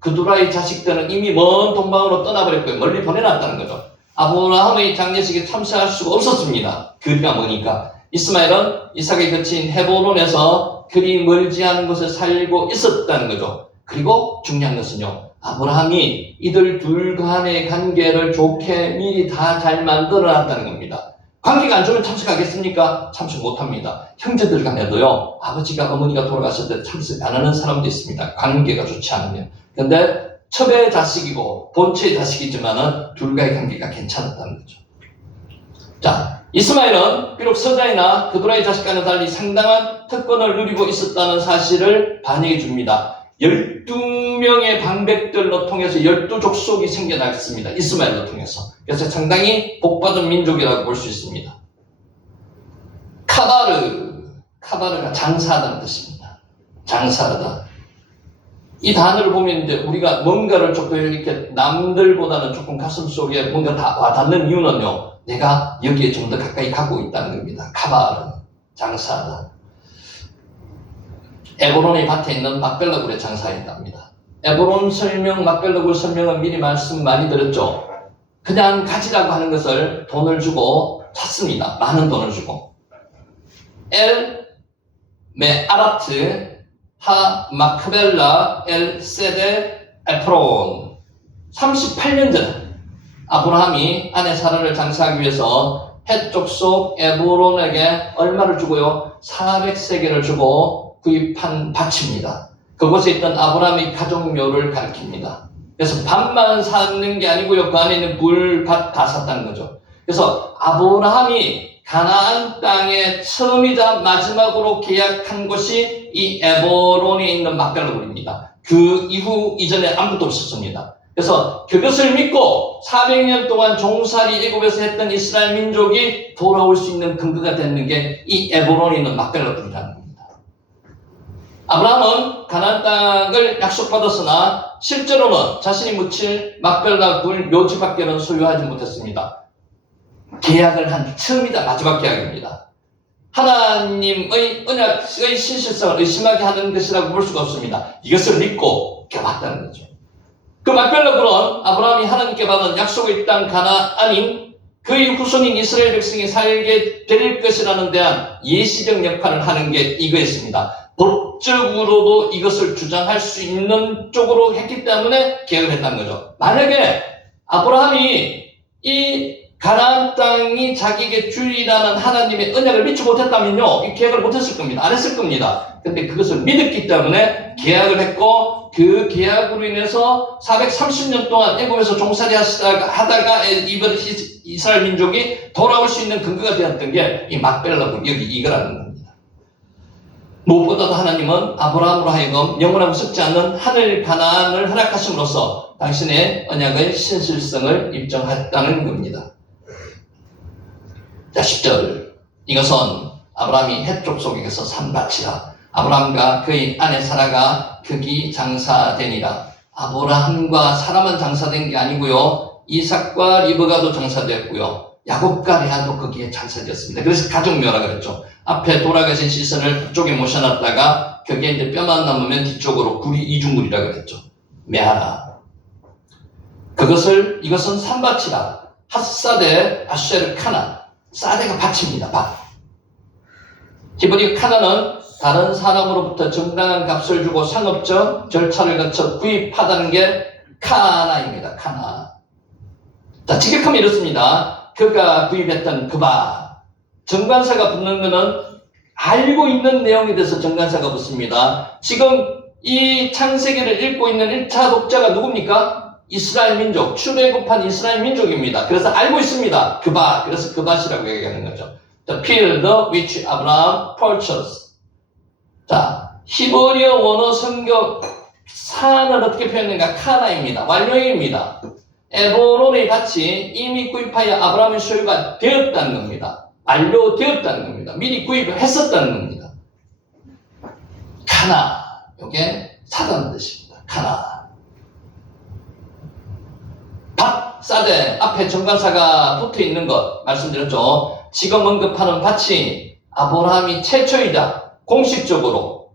그두라의 자식들은 이미 먼 동방으로 떠나버렸고요. 멀리 보내놨다는 거죠. 아브라함의 장례식에 참석할 수가 없었습니다. 그리가 뭐니까 이스마엘은 이삭의 거친 헤브론에서 그리 멀지 않은 곳에 살고 있었다는 거죠. 그리고 중요한 것은요, 아브라함이 이들 둘 간의 관계를 좋게 미리 다 잘 만들어놨다는 겁니다. 관계가 안 좋으면 참석하겠습니까? 참석 못합니다. 형제들 간에도요, 아버지가 어머니가 돌아가셨을 때 참석 안 하는 사람도 있습니다. 관계가 좋지 않으면. 근데 첩의 자식이고 본체의 자식이지만은 둘과의 관계가 괜찮았다는 거죠. 자, 이스마엘은 비록 서자이나 그두라의 자식과는 달리 상당한 특권을 누리고 있었다는 사실을 반영해 줍니다. 12명의 방백들로 통해서 12족속이 생겨났습니다. 이스마엘로 통해서. 그래서 상당히 복받은 민족이라고 볼 수 있습니다. 카바르가 장사하다는 뜻입니다. 장사하다. 이 단어를 보면 이제 우리가 뭔가를 조금 이렇게 남들보다는 조금 가슴 속에 뭔가 다 와닿는 이유는요, 내가 여기에 좀 더 가까이 가고 있다는 겁니다. 카바르, 장사하다. 에브론의 밭에 있는 막벨라 굴에 장사했답니다. 에브론 설명, 막벨라 굴 설명은 미리 말씀 많이 드렸죠. 그냥 가지라고 하는 것을 돈을 주고 샀습니다. 많은 돈을 주고. 엘 메아라트 하 마크벨라 엘 세데 에프론. 38년 전에 아브라함이 아내 사라를 장사하기 위해서 헷 족속 에브론에게 얼마를 주고요? 400세겔을 주고 구입한 밭입니다. 그곳에 있던 아브라함의 가족묘를 가리킵니다. 그래서 밭만 사는 게 아니고요, 그 안에 있는 굴밭 다 샀다는 거죠. 그래서 아브라함이 가나안 땅에 처음이자 마지막으로 계약한 곳이 이 에브론에 있는 막벨라굴입니다. 그 이후 이전에 아무것도 없었습니다. 그래서 그것을 믿고 400년 동안 종살이 애굽에서 했던 이스라엘 민족이 돌아올 수 있는 근거가 되는 게 이 에브론에 있는 막벨라굴이라는 겁니다. 아브라함은 가나안 땅을 약속받았으나 실제로는 자신이 묻힐 막벨라 굴 묘지밖에는 소유하지 못했습니다. 계약을 한 처음이자 마지막 계약입니다. 하나님의 언약의 신실성을 의심하게 하는 것이라고 볼 수가 없습니다. 이것을 믿고 껴봤다는 거죠. 그 막벨라 굴은 아브라함이 하나님께 받은 약속의 땅 가나안인 그의 후손인 이스라엘 백성이 살게 될 것이라는 대한 예시적 역할을 하는 게 이거였습니다. 법적으로도 이것을 주장할 수 있는 쪽으로 했기 때문에 계약을 했다는 거죠. 만약에 아브라함이 이 가나안 땅이 자기에게 주리라는 하나님의 언약을 믿지 못했다면요, 이 계약을 못했을 겁니다. 안 했을 겁니다. 근데 그것을 믿었기 때문에 계약을 했고, 그 계약으로 인해서 430년 동안 애굽에서 종살이 하다가 이스라엘 민족이 돌아올 수 있는 근거가 되었던 게 이 막벨라굴, 여기 이거라는 겁니다. 무엇보다도 하나님은 아브라함으로 하여금 영원하고 썩지 않는 하늘 가나안을 허락하심으로써 당신의 언약의 신실성을 입증했다는 겁니다. 자, 10절. 이것은 아브라함이 헷 족속에게서 산 밭이라. 아브라함과 그의 아내 사라가 거기 장사되니라. 아브라함과 사라만 장사된 게 아니고요, 이삭과 리브가도 장사되었고요, 야곱과 레아도 거기에 장사되었습니다. 그래서 가족묘라 그랬죠. 앞에 돌아가신 시선을 그쪽에 모셔놨다가 거기에 이제 뼈만 남으면 뒤쪽으로 굴이 이중굴이라 그랬죠. 메아라. 이것은 산밭이라. 핫사데 아쉐르 카나. 사데가 밭입니다. 밭. 히브리 카나는 다른 사람으로부터 정당한 값을 주고 상업적 절차를 거쳐 구입하다는 게 카나입니다. 카나. 자, 직역하면 이렇습니다. 그가 구입했던 그 밭. 정관사가 붙는 것은 알고 있는 내용에 대해서 정관사가 붙습니다. 지금 이 창세기를 읽고 있는 1차 독자가 누굽니까? 이스라엘 민족, 출애굽한 이스라엘 민족입니다. 그래서 알고 있습니다. 그 밭. 그래서 그 밭이라고 얘기하는 거죠. The field which Abraham purchased. 자, 히브리어 원어 성격 산을 어떻게 표현했는가? 카나입니다. 완료입니다. 에브론의 밭이 이미 구입하여 아브라함의 소유가 되었다는 겁니다. 완료되었다는 겁니다. 미리 구입을 했었다는 겁니다. 카나, 이게 사다는 뜻입니다. 카나. 밭, 사대, 앞에 정관사가 붙어 있는 것 말씀드렸죠. 지금 언급하는 밭이 아브라함이 최초이자 공식적으로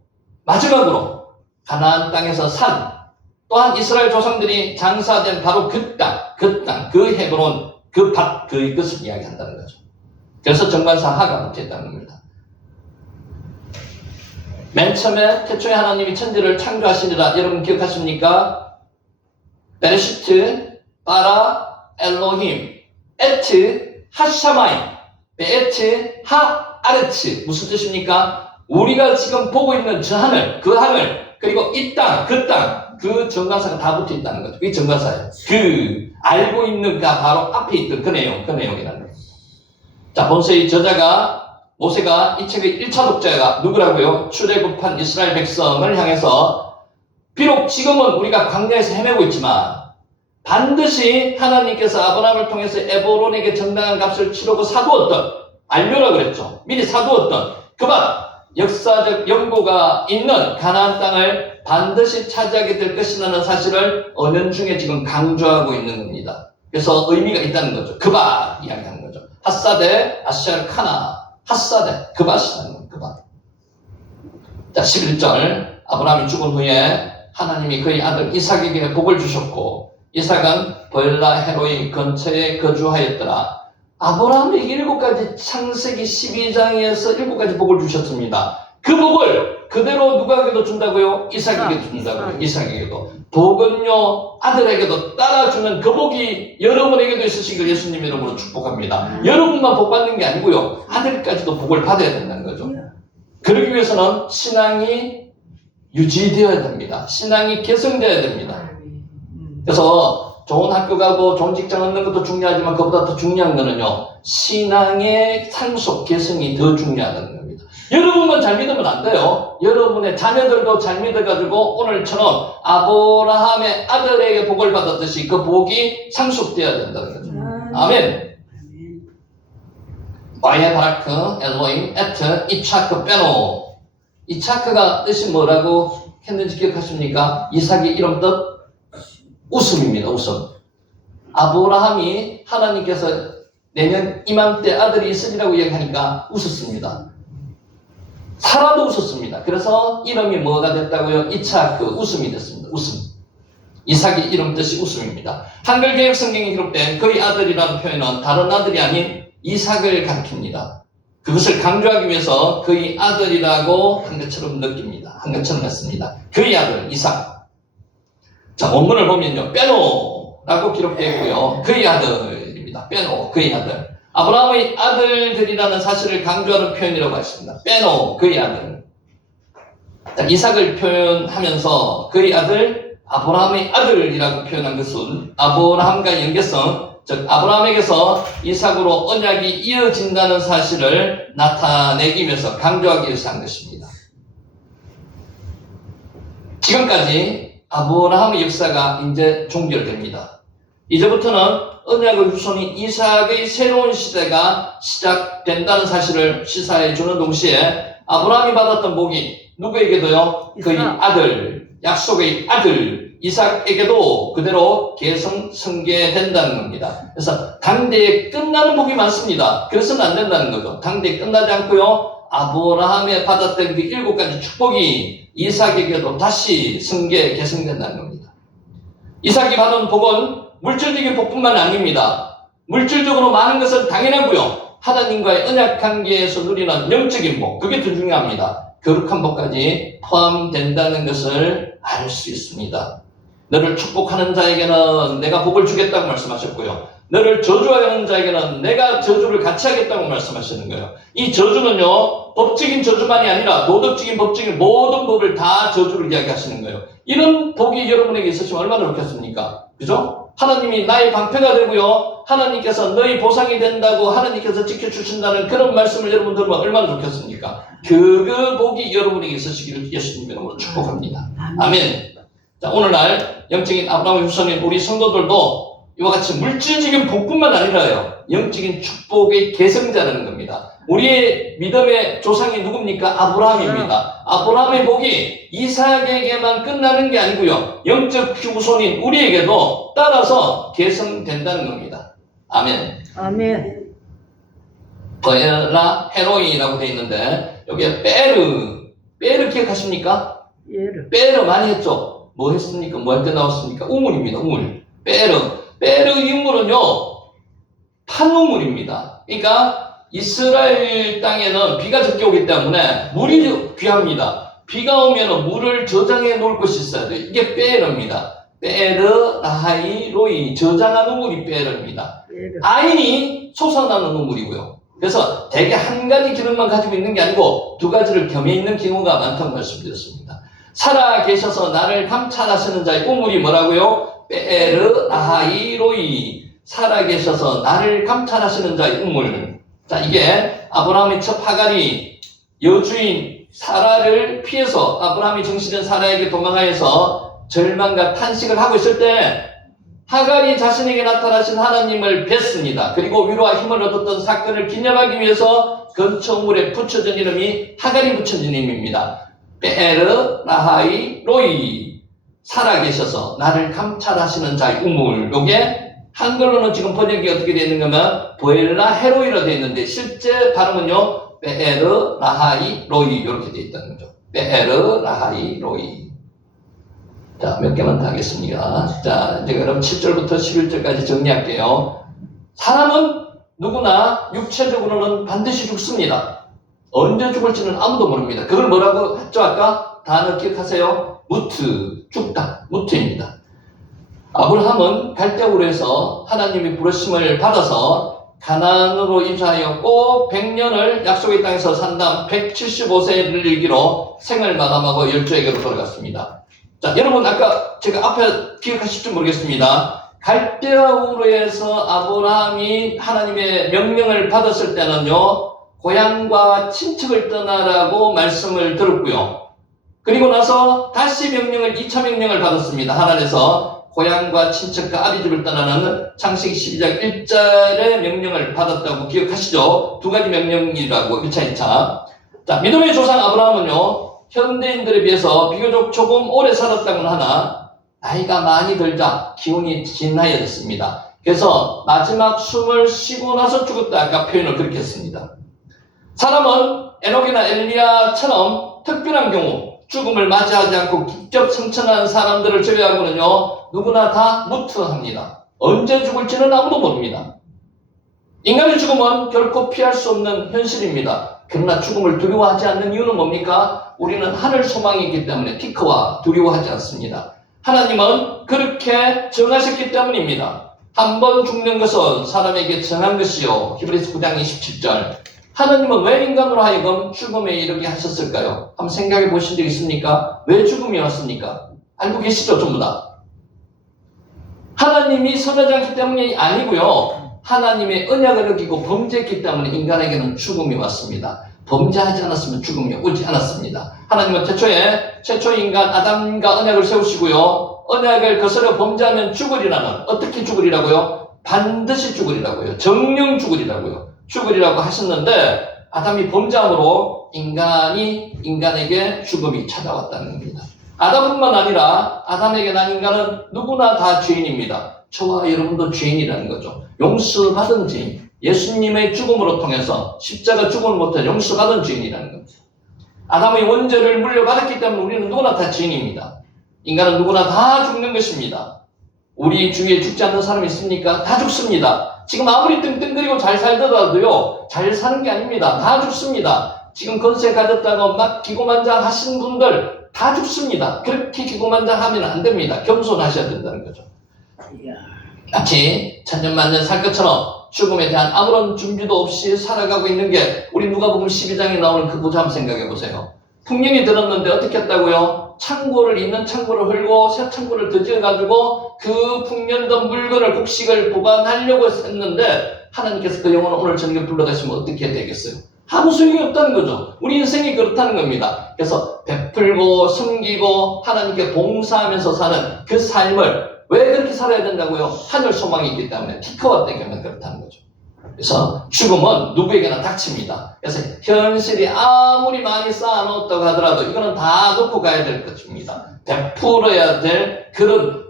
마지막으로 가나안 땅에서 산, 또한 이스라엘 조상들이 장사된 바로 그 땅, 그 헤브론, 그 밭, 그것을 이야기한다는 거죠. 그래서 정관사 하가 붙어 있다는 겁니다. 맨 처음에 태초에 하나님이 천지를 창조하시니라. 여러분 기억하십니까? 베레시트, 바라, 엘로힘, 에트, 하샤마임, 베에트, 하, 아르츠. 무슨 뜻입니까? 우리가 지금 보고 있는 저 하늘, 그 하늘, 그리고 이 땅, 그 정관사가 다 붙어 있다는 거죠. 그게 정관사예요. 알고 있는가 바로 앞에 있던 그 내용이라는 거예요. 자, 본서의 저자가, 모세가 이 책의 1차 독자가 누구라고요? 출애굽한 이스라엘 백성을 향해서 비록 지금은 우리가 광야에서 헤매고 있지만 반드시 하나님께서 아브라함을 통해서 에브론에게 정당한 값을 치르고 사두었던, 알료라 그랬죠. 미리 사두었던 그 밭, 역사적 연고가 있는 가나안 땅을 반드시 차지하게 될 것이라는 사실을 은연중에 지금 강조하고 있는 겁니다. 그래서 의미가 있다는 거죠. 그 밭 이야기하는 거죠. 핫사데, 아시알 카나, 핫사데, 그 밭이라는 거예요. 그 밭. 자, 11절. 아브라함이 죽은 후에 하나님이 그의 아들 이삭에게 복을 주셨고 이삭은 버엘라 헤로이 근처에 거주하였더라. 아브라함에게 7가지 창세기 12장에서 7가지 복을 주셨습니다. 그 복을 그대로 누구에게도 준다고요? 이삭에게 준다고요. 이삭에게도. 복은요, 아들에게도 따라주는 그 복이 여러분에게도 있으시길 예수님 이름으로 축복합니다. 여러분만 복 받는 게 아니고요, 아들까지도 복을 받아야 된다는 거죠. 그러기 위해서는 신앙이 유지되어야 됩니다. 신앙이 개성되어야 됩니다. 그래서 좋은 학교 가고 좋은 직장 얻는 것도 중요하지만 그보다 더 중요한 거는요, 신앙의 상속 개성이 더 중요하다는 겁니다. 여러분만 잘 믿으면 안 돼요. 여러분의 자녀들도 잘 믿어가지고 오늘처럼 아브라함의 아들에게 복을 받았듯이 그 복이 상속되어야 된다는 거죠. 아멘. 바예 바라크, 엘로임, 에트, 이차크, 베노. 이차크가 뜻이 뭐라고 했는지 기억하십니까? 이삭의 이름 뜻? 웃음입니다. 웃음. 아브라함이 하나님께서 내년 이맘때 아들이 있으리라고 얘기하니까 웃었습니다. 사라도 웃었습니다. 그래서 이름이 뭐가 됐다고요? 이차크, 웃음이 됐습니다. 웃음. 이삭의 이름 뜻이 웃음입니다. 한글 개혁 성경에 기록된 그의 아들이라는 표현은 다른 아들이 아닌 이삭을 가리킵니다. 그것을 강조하기 위해서 그의 아들이라고 한 것처럼 느낍니다. 한 것처럼 했습니다. 그의 아들 이삭. 자, 원문을 보면요, 베노라고 기록되어 있고요. 그의 아들입니다. 베노, 그의 아들. 아브라함의 아들들이라는 사실을 강조하는 표현이라고 했습니다. 베노, 그의 아들. 자, 이삭을 표현하면서 그의 아들, 아브라함의 아들이라고 표현한 것은 아브라함과 연계성, 즉 아브라함에게서 이삭으로 언약이 이어진다는 사실을 나타내기 위해서, 강조하기 위해서 한 것입니다. 지금까지 아브라함의 역사가 이제 종결됩니다. 이제부터는 언약의 후손인 이삭의 새로운 시대가 시작된다는 사실을 시사해 주는 동시에 아브라함이 받았던 복이 누구에게도요? 그의 아들, 약속의 아들 이삭에게도 그대로 계승성계된다는 겁니다. 그래서 당대에 끝나는 복이 많습니다. 그래서는 안 된다는 거죠. 당대에 끝나지 않고요, 아브라함에 받았던 그 7가지 축복이 이삭에게도 다시 계승된다는 겁니다. 이삭이 받은 복은 물질적인 복뿐만 아닙니다. 물질적으로 많은 것은 당연하고요, 하나님과의 언약 관계에서 누리는 영적인 복, 그게 더 중요합니다. 거룩한 복까지 포함된다는 것을 알 수 있습니다. 너를 축복하는 자에게는 내가 복을 주겠다고 말씀하셨고요, 너를 저주하는 자에게는 내가 저주를 같이 하겠다고 말씀하시는 거예요. 이 저주는요, 법적인 저주만이 아니라 도덕적인, 법적인 모든 법을 다 저주를 이야기하시는 거예요. 이런 복이 여러분에게 있으시면 얼마나 좋겠습니까? 그죠? 하나님이 나의 방패가 되고요, 하나님께서 너희 보상이 된다고 하나님께서 지켜주신다는 그런 말씀을 여러분 들으면 얼마나 좋겠습니까? 그 복이 여러분에게 있으시기를 예수님 이름으로 축복합니다. 아멘. 자, 오늘날 영적인 아브라함의 후손인 우리 성도들도 이와 같이 물질적인 복뿐만 아니라요, 영적인 축복의 계승자라는 겁니다. 우리의 믿음의 조상이 누굽니까? 아브라함입니다. 아브라함의 복이 이삭에게만 끝나는 게 아니고요, 영적 후손인 우리에게도 따라서 계승된다는 겁니다. 아멘. 아멘. 버엘라 헤로이라고 되어 있는데, 여기에 베르 기억하십니까? 예를. 베르 많이 했죠? 뭐 했습니까? 뭐 할 때 나왔습니까? 우물입니다. 우물. 베르 이 우물은요, 판우물입니다. 그러니까 이스라엘 땅에는 비가 적게 오기 때문에 물이 귀합니다. 비가 오면 물을 저장해 놓을 곳이 있어야 돼요. 이게 베르입니다. 베르, 라하이, 로이. 저장한 우물이 베르입니다. 예를. 아인이 솟아나는 우물이고요. 그래서 대개 한 가지 기능만 가지고 있는 게 아니고 두 가지를 겸해 있는 경우가 많다고 말씀드렸습니다. 살아 계셔서 나를 감찰하시는 자의 우물이 뭐라고요? 베르, 라하이, 로이. 살아 계셔서 나를 감찰하시는 자의 우물. 자, 이게 아브라함의 첫 하갈이 여주인 사라를 피해서 아브라함이 정신된 사라에게 도망하여서 절망과 탄식을 하고 있을 때 하갈이 자신에게 나타나신 하나님을 뵀습니다. 그리고 위로와 힘을 얻었던 사건을 기념하기 위해서 근처 우물에 붙여진 이름이 하갈이 붙여진 이름입니다. 베르, 라하이, 로이. 살아계셔서 나를 감찰하시는 자의 우물. 요게 한글로는 지금 번역이 어떻게 되어 있는가 하면 보엘라 헤로이라 되어 있는데 실제 발음은요, 베르, 라하이, 로이 이렇게 되어 있다는 거죠. 베르, 라하이, 로이. 자, 몇 개만 더 하겠습니다. 자, 이제 그럼 7절부터 11절까지 정리할게요. 사람은 누구나 육체적으로는 반드시 죽습니다. 언제 죽을지는 아무도 모릅니다. 그걸 뭐라고 했죠, 아까? 단어 기억하세요? 무트, 죽다, 무트입니다. 아브라함은 갈대우르에서 하나님이 부르심을 받아서 가나안으로 이주하여 꼭 100년을 약속의 땅에서 산 다음 175세를 일기로 생을 마감하고 열조에게로 돌아갔습니다. 자, 여러분 아까 제가 앞에 기억하실지 모르겠습니다. 갈대우르에서 아브라함이 하나님의 명령을 받았을 때는요, 고향과 친척을 떠나라고 말씀을 들었고요. 그리고 나서 다시 2차 명령을 받았습니다. 하나님께서 고향과 친척과 아비집을 떠나는 창세기 12장 1절의 명령을 받았다고 기억하시죠? 두 가지 명령이라고 1차, 2차. 자, 믿음의 조상 아브라함은요, 현대인들에 비해서 비교적 조금 오래 살았다고는 하나 나이가 많이 들자 기운이 진하여졌습니다. 그래서 마지막 숨을 쉬고 나서 죽었다, 아까 표현을 그렇게 했습니다. 사람은 에녹이나 엘리야처럼 특별한 경우 죽음을 맞이하지 않고 직접 승천한 사람들을 제외하고는요, 누구나 다 무트합니다. 언제 죽을지는 아무도 모릅니다. 인간의 죽음은 결코 피할 수 없는 현실입니다. 그러나 죽음을 두려워하지 않는 이유는 뭡니까? 우리는 하늘 소망이 있기 때문에 피크와 두려워하지 않습니다. 하나님은 그렇게 정하셨기 때문입니다. 한 번 죽는 것은 사람에게 정한 것이요. 히브리서 9장 27절. 하나님은 왜 인간으로 하여금 죽음에 이르게 하셨을까요? 한번 생각해 보신 적 있습니까? 왜 죽음이 왔습니까? 알고 계시죠, 전부 다? 하나님이 선하지 않기 때문이 아니고요. 하나님의 언약을 어기고 범죄했기 때문에 인간에게는 죽음이 왔습니다. 범죄하지 않았으면 죽음이 오지 않았습니다. 하나님은 최초 인간 아담과 언약을 세우시고요. 언약을 거스려 범죄하면 죽으리라는, 어떻게 죽으리라고요? 반드시 죽으리라고요. 정령 죽으리라고요. 죽으리라고 하셨는데 아담이 범죄함으로 인간에게 죽음이 찾아왔다는 겁니다. 아담뿐만 아니라 아담에게 난 인간은 누구나 다 죄인입니다. 저와 여러분도 죄인이라는 거죠. 용서받은 죄인. 예수님의 죽음으로 통해서 십자가 죽음으로부터 용서받은 죄인이라는 겁니다. 아담의 원죄를 물려받았기 때문에 우리는 누구나 다 죄인입니다. 인간은 누구나 다 죽는 것입니다. 우리 주위에 죽지 않는 사람이 있습니까? 다 죽습니다. 지금 아무리 뜬뜬거리고 잘 살더라도요, 잘 사는 게 아닙니다. 다 죽습니다. 지금 건세 가졌다고 막 기고만장 하시는 분들 다 죽습니다. 그렇게 기고만장하면 안 됩니다. 겸손하셔야 된다는 거죠. 마치 천년만년 살 것처럼 죽음에 대한 아무런 준비도 없이 살아가고 있는 게 우리 누가복음 12장에 나오는 그 부자 한번 생각해 보세요. 풍년이 들었는데 어떻게 했다고요? 있는 창고를 헐고 새 창고를 더 지어가지고 그 풍년던 물건을 곡식을 보관하려고 했는데 하나님께서 그 영혼을 오늘 저녁에 불러가시면 어떻게 되겠어요? 아무 소용이 없다는 거죠. 우리 인생이 그렇다는 겁니다. 그래서 베풀고 섬기고 하나님께 봉사하면서 사는 그 삶을 왜 그렇게 살아야 된다고요? 하늘 소망이 있기 때문에, 티커와 때문에 그렇다는 거죠. 그래서 죽음은 누구에게나 닥칩니다. 그래서 현실이 아무리 많이 쌓아놓았다고 하더라도 이거는 다 놓고 가야 될 것입니다. 베풀어야 될 그런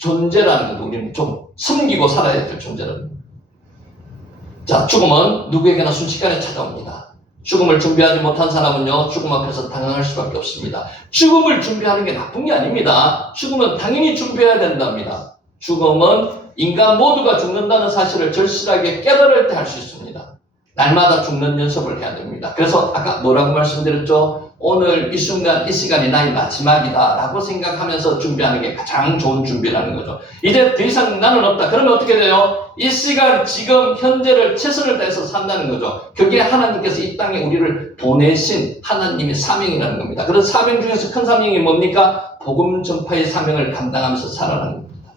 존재라는 거, 우리는 좀 숨기고 살아야 될 존재라는 거. 자, 죽음은 누구에게나 순식간에 찾아옵니다. 죽음을 준비하지 못한 사람은요, 죽음 앞에서 당황할 수밖에 없습니다. 죽음을 준비하는 게 나쁜 게 아닙니다. 죽음은 당연히 준비해야 된답니다. 죽음은 인간 모두가 죽는다는 사실을 절실하게 깨달을 때 할 수 있습니다. 날마다 죽는 연습을 해야 됩니다. 그래서 아까 뭐라고 말씀드렸죠? 오늘 이 순간, 이 시간이 나의 마지막이다 라고 생각하면서 준비하는 게 가장 좋은 준비라는 거죠. 이제 더 이상 나는 없다. 그러면 어떻게 돼요? 이 시간, 지금, 현재를 최선을 다해서 산다는 거죠. 그게 하나님께서 이 땅에 우리를 보내신 하나님의 사명이라는 겁니다. 그런 사명 중에서 큰 사명이 뭡니까? 복음 전파의 사명을 감당하면서 살아가는 겁니다.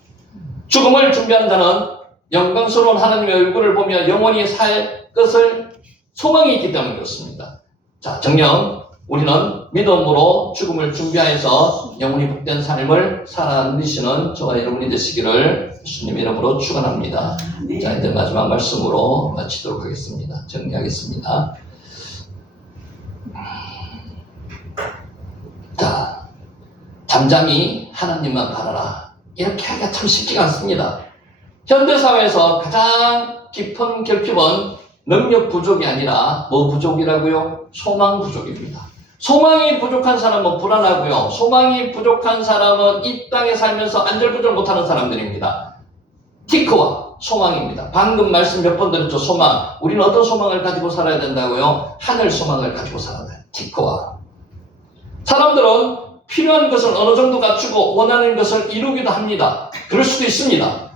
죽음을 준비하는 자는 영광스러운 하나님의 얼굴을 보며 영원히 살 것을 소망이 있기 때문에 그렇습니다. 자, 정녕 우리는 믿음으로 죽음을 준비하여서 영원히 복된 삶을 살아누리시는 저와 여러분이 되시기를 예수님 이름으로 축원합니다. 네. 자, 이제 마지막 말씀으로 마치도록 하겠습니다. 정리하겠습니다. 자, 잠잠히 하나님만 바라라. 이렇게 하기가 참 쉽지가 않습니다. 현대사회에서 가장 깊은 결핍은 능력 부족이 아니라 뭐 부족이라고요? 소망 부족입니다. 소망이 부족한 사람은 불안하고요. 소망이 부족한 사람은 이 땅에 살면서 안절부절 못하는 사람들입니다. 티크와 소망입니다. 방금 말씀 몇 번 드렸죠. 소망. 우리는 어떤 소망을 가지고 살아야 된다고요? 하늘 소망을 가지고 살아야 돼요. 티크와. 사람들은 필요한 것을 어느 정도 갖추고 원하는 것을 이루기도 합니다. 그럴 수도 있습니다.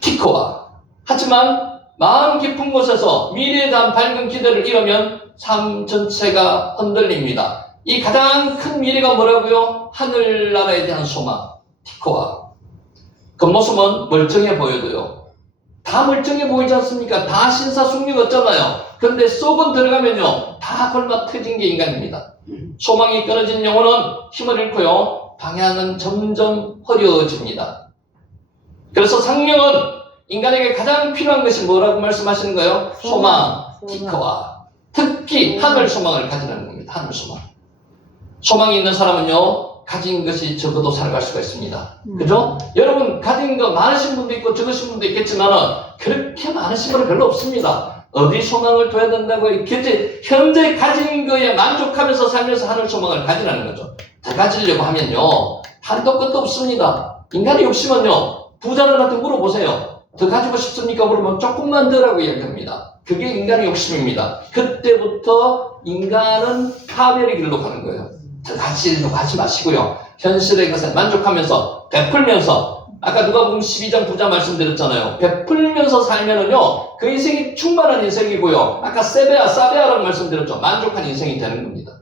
티크와. 하지만 마음 깊은 곳에서 미래에 대한 밝은 기대를 잃으면 삶 전체가 흔들립니다. 이 가장 큰 미래가 뭐라고요? 하늘나라에 대한 소망, 티코와. 겉모습은 멀쩡해 보여도요. 다 멀쩡해 보이지 않습니까? 다 신사숙녀 같잖아요. 그런데 속은 들어가면요, 다 골마 터진 게 인간입니다. 소망이 끊어진 영혼은 힘을 잃고요, 방향은 점점 흐려집니다. 그래서 성령은 인간에게 가장 필요한 것이 뭐라고 말씀하시는 거예요? 소망, 티커와. 특히 하늘 소망을 가지라는 겁니다. 하늘 소망. 소망이 있는 사람은요, 가진 것이 적어도 살아갈 수가 있습니다. 그죠? 여러분, 가진 거 많으신 분도 있고 적으신 분도 있겠지만 그렇게 많으신 분은 별로 없습니다. 어디 소망을 둬야 된다고? 현재 가진 거에 만족하면서 살면서 하늘 소망을 가지라는 거죠. 더 가지려고 하면요, 한도 끝도 없습니다. 인간의 욕심은요, 부자들한테 물어보세요. 더 가지고 싶습니까? 그러면 조금만 더라고 이야기합니다. 그게 인간의 욕심입니다. 그때부터 인간은 파멸의 길로 가는 거예요. 더 가지려고 하지 마시고요. 현실의 것에 만족하면서 베풀면서, 아까 누가복음 12장 부자 말씀드렸잖아요. 베풀면서 살면은요, 그 인생이 충만한 인생이고요. 아까 사베아라는 말씀드렸죠. 만족한 인생이 되는 겁니다.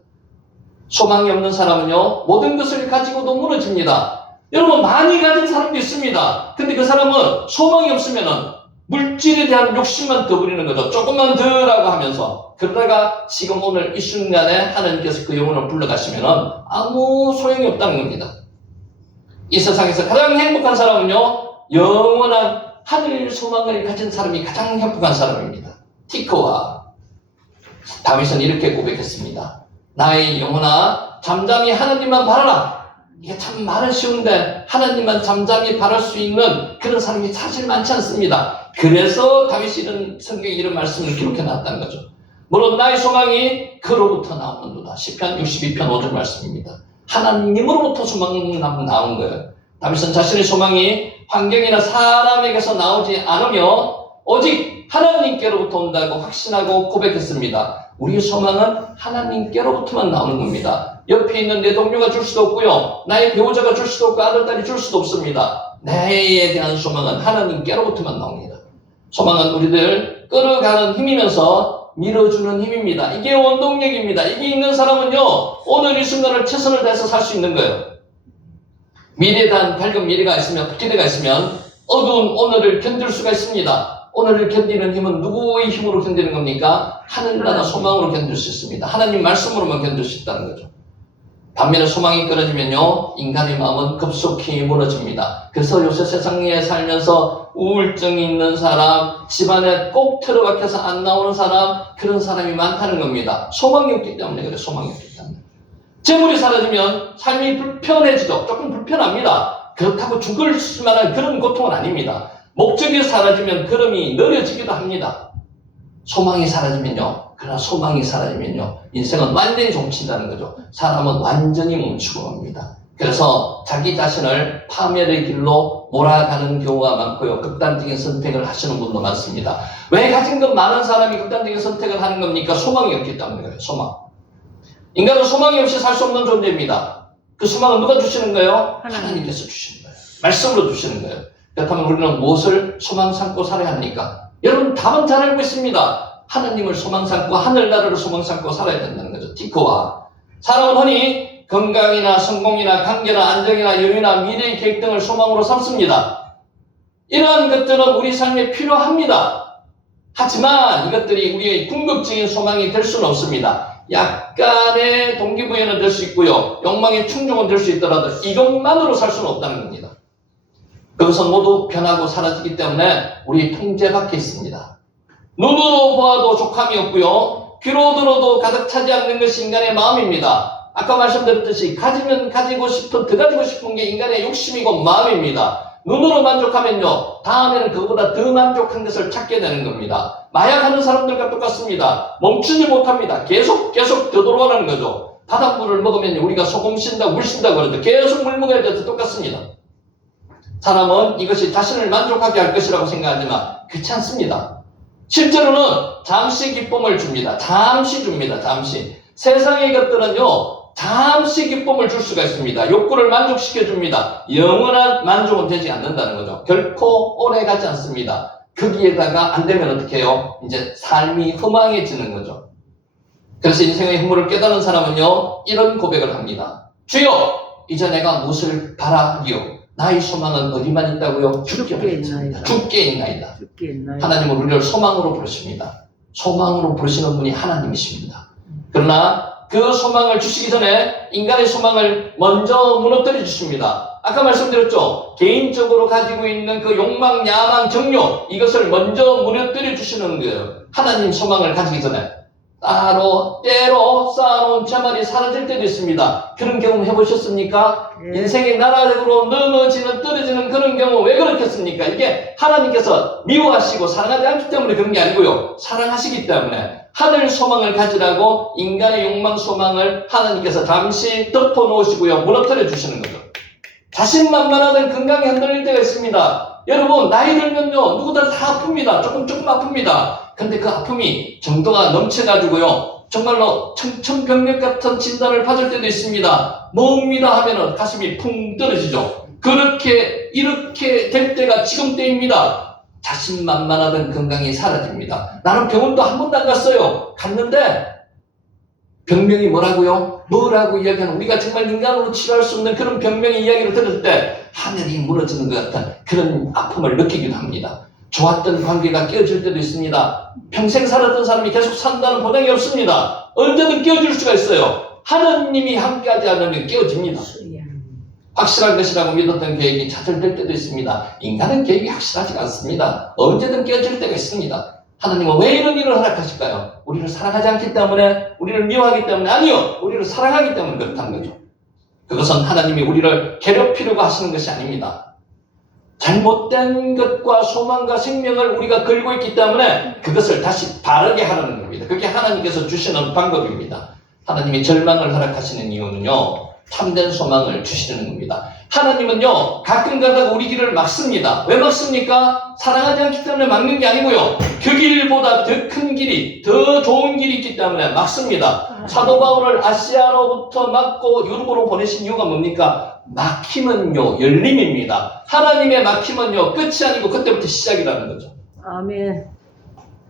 소망이 없는 사람은요, 모든 것을 가지고도 무너집니다. 여러분, 많이 가진 사람도 있습니다. 근데 그 사람은 소망이 없으면은 물질에 대한 욕심만 더 부리는 거죠. 조금만 더라고 하면서. 그러다가 지금 오늘 이 순간에 하나님께서 그 영혼을 불러가시면은 아무 소용이 없다는 겁니다. 이 세상에서 가장 행복한 사람은요, 영원한 하늘 소망을 가진 사람이 가장 행복한 사람입니다. 티커와. 다윗은 이렇게 고백했습니다. 나의 영혼아, 잠잠히 하나님만 바라라. 이게 참 말은 쉬운데 하나님만 잠잠히 바랄 수 있는 그런 사람이 사실 많지 않습니다. 그래서 다윗이 성경에 이런 말씀을 기록해 놨다는 거죠. 물론 나의 소망이 그로부터 나오는도다. 시편 62편 5절 말씀입니다. 하나님으로부터 소망이 나온 거예요. 다윗은 자신의 소망이 환경이나 사람에게서 나오지 않으며 오직 하나님께로부터 온다고 확신하고 고백했습니다. 우리의 소망은 하나님께로부터만 나오는 겁니다. 옆에 있는 내 동료가 줄 수도 없고요, 나의 배우자가 줄 수도 없고 아들, 딸이 줄 수도 없습니다. 나에 대한 소망은 하나님께로부터만 나옵니다. 소망은 우리들 끌어가는 힘이면서 밀어주는 힘입니다. 이게 원동력입니다. 이게 있는 사람은요, 오늘 이 순간을 최선을 다해서 살 수 있는 거예요. 미래에 대한 밝은 미래가 있으면, 기대가 있으면 어두운 오늘을 견딜 수가 있습니다. 오늘을 견디는 힘은 누구의 힘으로 견디는 겁니까? 하늘나라 소망으로 견딜 수 있습니다. 하나님 말씀으로만 견딜 수 있다는 거죠. 반면에 소망이 끊어지면요, 인간의 마음은 급속히 무너집니다. 그래서 요새 세상에 살면서 우울증이 있는 사람, 집안에 꼭 틀어박혀서 안 나오는 사람, 그런 사람이 많다는 겁니다. 소망이 없기 때문에 그래요. 소망이 없기 때문에. 재물이 사라지면 삶이 불편해지죠. 조금 불편합니다. 그렇다고 죽을 만한 그런 고통은 아닙니다. 목적이 사라지면 걸음이 느려지기도 합니다. 소망이 사라지면요, 그러나 소망이 사라지면요, 인생은 완전히 종친다는 거죠. 사람은 완전히 멈추고 맙니다. 그래서 자기 자신을 파멸의 길로 몰아가는 경우가 많고요. 극단적인 선택을 하시는 분도 많습니다. 왜 가진 것 많은 사람이 극단적인 선택을 하는 겁니까? 소망이 없기 때문에 그래요. 소망. 인간은 소망이 없이 살 수 없는 존재입니다. 그 소망은 누가 주시는 거예요? 하나님께서 주시는 거예요. 말씀으로 주시는 거예요. 그렇다면 우리는 무엇을 소망 삼고 살아야 합니까? 여러분 답은 잘 알고 있습니다. 하나님을 소망 삼고 하늘나라를 소망 삼고 살아야 된다는 거죠. 티코와. 사람은 흔히 건강이나 성공이나 관계나 안정이나 여유나 미래의 계획 등을 소망으로 삼습니다. 이러한 것들은 우리 삶에 필요합니다. 하지만 이것들이 우리의 궁극적인 소망이 될 수는 없습니다. 약간의 동기부여는 될 수 있고요, 욕망의 충족은 될 수 있더라도 이것만으로 살 수는 없다는 겁니다. 그것은 모두 변하고 사라지기 때문에 우리 통제 밖에 있습니다. 눈으로 보아도 족함이 없고요, 귀로 들어도 가득 차지 않는 것이 인간의 마음입니다. 아까 말씀드렸듯이 가지면 가지고 싶은, 더 가지고 싶은 게 인간의 욕심이고 마음입니다. 눈으로 만족하면요, 다음에는 그거보다 더 만족한 것을 찾게 되는 겁니다. 마약하는 사람들과 똑같습니다. 멈추지 못합니다. 계속 더 들어가는 거죠. 바닷물을 먹으면 우리가 소금 쉰다, 물 쉰다 그러죠. 계속 물 먹어야 돼서 똑같습니다. 사람은 이것이 자신을 만족하게 할 것이라고 생각하지만 그렇지 않습니다. 실제로는 잠시 기쁨을 줍니다. 잠시 줍니다. 잠시. 세상의 것들은요, 잠시 기쁨을 줄 수가 있습니다. 욕구를 만족시켜줍니다. 영원한 만족은 되지 않는다는 거죠. 결코 오래 가지 않습니다. 거기에다가 안 되면 어떻게 해요? 이제 삶이 허망해지는 거죠. 그래서 인생의 흐물을 깨달은 사람은요, 이런 고백을 합니다. 주여, 이제 내가 무엇을 바라기요? 나의 소망은 어디만 있다고요? 죽게 있나이다. 죽게 있나이다. 하나님은 우리를 소망으로 부르십니다. 소망으로 부르시는 분이 하나님이십니다. 그러나 그 소망을 주시기 전에 인간의 소망을 먼저 무너뜨려 주십니다. 아까 말씀드렸죠? 개인적으로 가지고 있는 그 욕망, 야망, 정욕, 이것을 먼저 무너뜨려 주시는 거예요. 하나님 소망을 가지기 전에. 때로 쌓아놓은 자만이 사라질 때도 있습니다. 그런 경험 해보셨습니까? 인생의 나락으로 넘어지는, 떨어지는 그런 경우 왜 그렇겠습니까? 이게 하나님께서 미워하시고 사랑하지 않기 때문에 그런 게 아니고요, 사랑하시기 때문에 하늘 소망을 가지라고 인간의 욕망 소망을 하나님께서 잠시 덮어놓으시고요, 무너뜨려 주시는 거죠. 자신만만하던 건강이 흔들릴 때가 있습니다. 여러분, 나이 들면요, 누구나 다 아픕니다. 조금 아픕니다. 근데 그 아픔이 정도가 넘쳐가지고요, 정말로 청천벽력 같은 진단을 받을 때도 있습니다. 뭡니다 하면은 가슴이 쿵 떨어지죠. 이렇게 될 때가 지금 때입니다. 자신만만하던 건강이 사라집니다. 나는 병원도 한 번도 안 갔어요. 갔는데 병명이 뭐라고 이야기하는, 우리가 정말 인간으로 치료할 수 없는 그런 병명의 이야기를 들을 때 하늘이 무너지는 것 같은 그런 아픔을 느끼기도 합니다. 좋았던 관계가 깨어질 때도 있습니다. 평생 살았던 사람이 계속 산다는 보장이 없습니다. 언제든 깨어질 수가 있어요. 하나님이 함께하지 않으면 깨어집니다. 확실한 것이라고 믿었던 계획이 좌절될 때도 있습니다. 인간은 계획이 확실하지 않습니다. 언제든 깨어질 때가 있습니다. 하나님은 왜 이런 일을 허락하실까요? 우리를 사랑하지 않기 때문에? 우리를 미워하기 때문에? 아니요, 우리를 사랑하기 때문에 그렇다는 거죠. 그것은 하나님이 우리를 괴롭히려고 하시는 것이 아닙니다. 잘못된 것과 소망과 생명을 우리가 걸고 있기 때문에 그것을 다시 바르게 하라는 겁니다. 그게 하나님께서 주시는 방법입니다. 하나님이 절망을 허락하시는 이유는요, 참된 소망을 주시는 겁니다. 하나님은요, 가끔 가다가 우리 길을 막습니다. 왜 막습니까? 사랑하지 않기 때문에 막는 게 아니고요, 그 길보다 더 큰 길이, 더 좋은 길이 있기 때문에 막습니다. 사도 바울을 아시아로부터 막고 유럽으로 보내신 이유가 뭡니까? 막힘은요, 열림입니다. 하나님의 막힘은요, 끝이 아니고 그때부터 시작이라는 거죠. 아멘.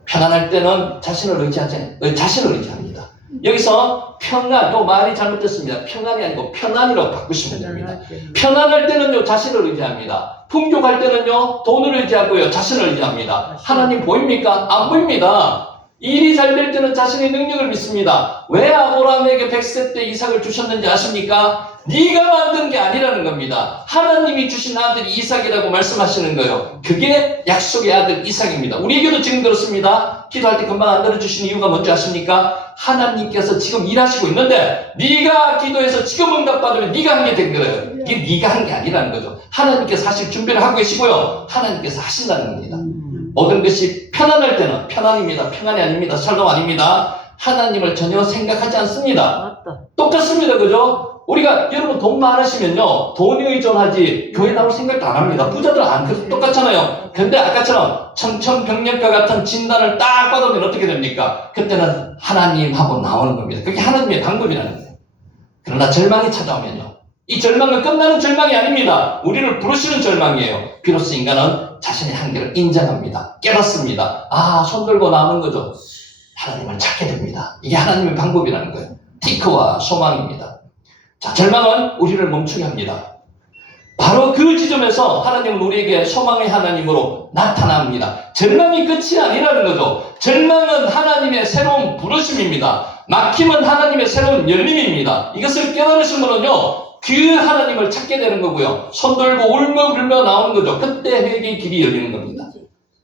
편안할 때는 자신을 의지합니다. 여기서 평안, 요 말이 잘못됐습니다. 평안이 아니고 편안이라고 바꾸시면 됩니다. 편안할 때는요, 자신을 의지합니다. 풍족할 때는요, 돈을 의지하고요, 자신을 의지합니다. 하나님 보입니까? 안 보입니다. 일이 잘 될 때는 자신의 능력을 믿습니다. 왜 아브라함에게 100세 때 이삭을 주셨는지 아십니까? 네가 만든 게 아니라는 겁니다. 하나님이 주신 아들이 이삭이라고 말씀하시는 거예요. 그게 약속의 아들 이삭입니다. 우리에게도 지금 그렇습니다. 기도할 때 금방 안 들어주시는 이유가 뭔지 아십니까? 하나님께서 지금 일하시고 있는데 네가 기도해서 지금 응답받으면 네가 한 게 된 거예요. 이게 네가 한 게 아니라는 거죠. 하나님께서 사실 준비를 하고 계시고요. 하나님께서 하신다는 겁니다. 모든 것이 편안할 때는 편안입니다. 평안이 아닙니다. 샬롬 아닙니다. 하나님을 전혀 생각하지 않습니다. 맞다. 똑같습니다. 그죠? 우리가 여러분 돈 많으시면요, 돈에 의존하지 교회 나올 생각도 안 합니다. 부자들 안 그래서 똑같잖아요. 근데 아까처럼 청천벽력과 같은 진단을 딱 받으면 어떻게 됩니까? 그때는 하나님하고 나오는 겁니다. 그게 하나님의 방법이라는 거예요. 그러나 절망이 찾아오면요, 이 절망은 끝나는 절망이 아닙니다. 우리를 부르시는 절망이에요. 비로소 인간은 자신의 한계를 인정합니다. 깨닫습니다. 아, 손 들고 나오는 거죠. 하나님을 찾게 됩니다. 이게 하나님의 방법이라는 거예요. 티크와 소망입니다. 자, 절망은 우리를 멈추게 합니다. 바로 그 지점에서 하나님은 우리에게 소망의 하나님으로 나타납니다. 절망이 끝이 아니라는 거죠. 절망은 하나님의 새로운 부르심입니다. 막힘은 하나님의 새로운 열림입니다. 이것을 깨달으신 분은요, 그 하나님을 찾게 되는 거고요. 손 들고 울며 불며 나오는 거죠. 그때 회개의 길이 열리는 겁니다.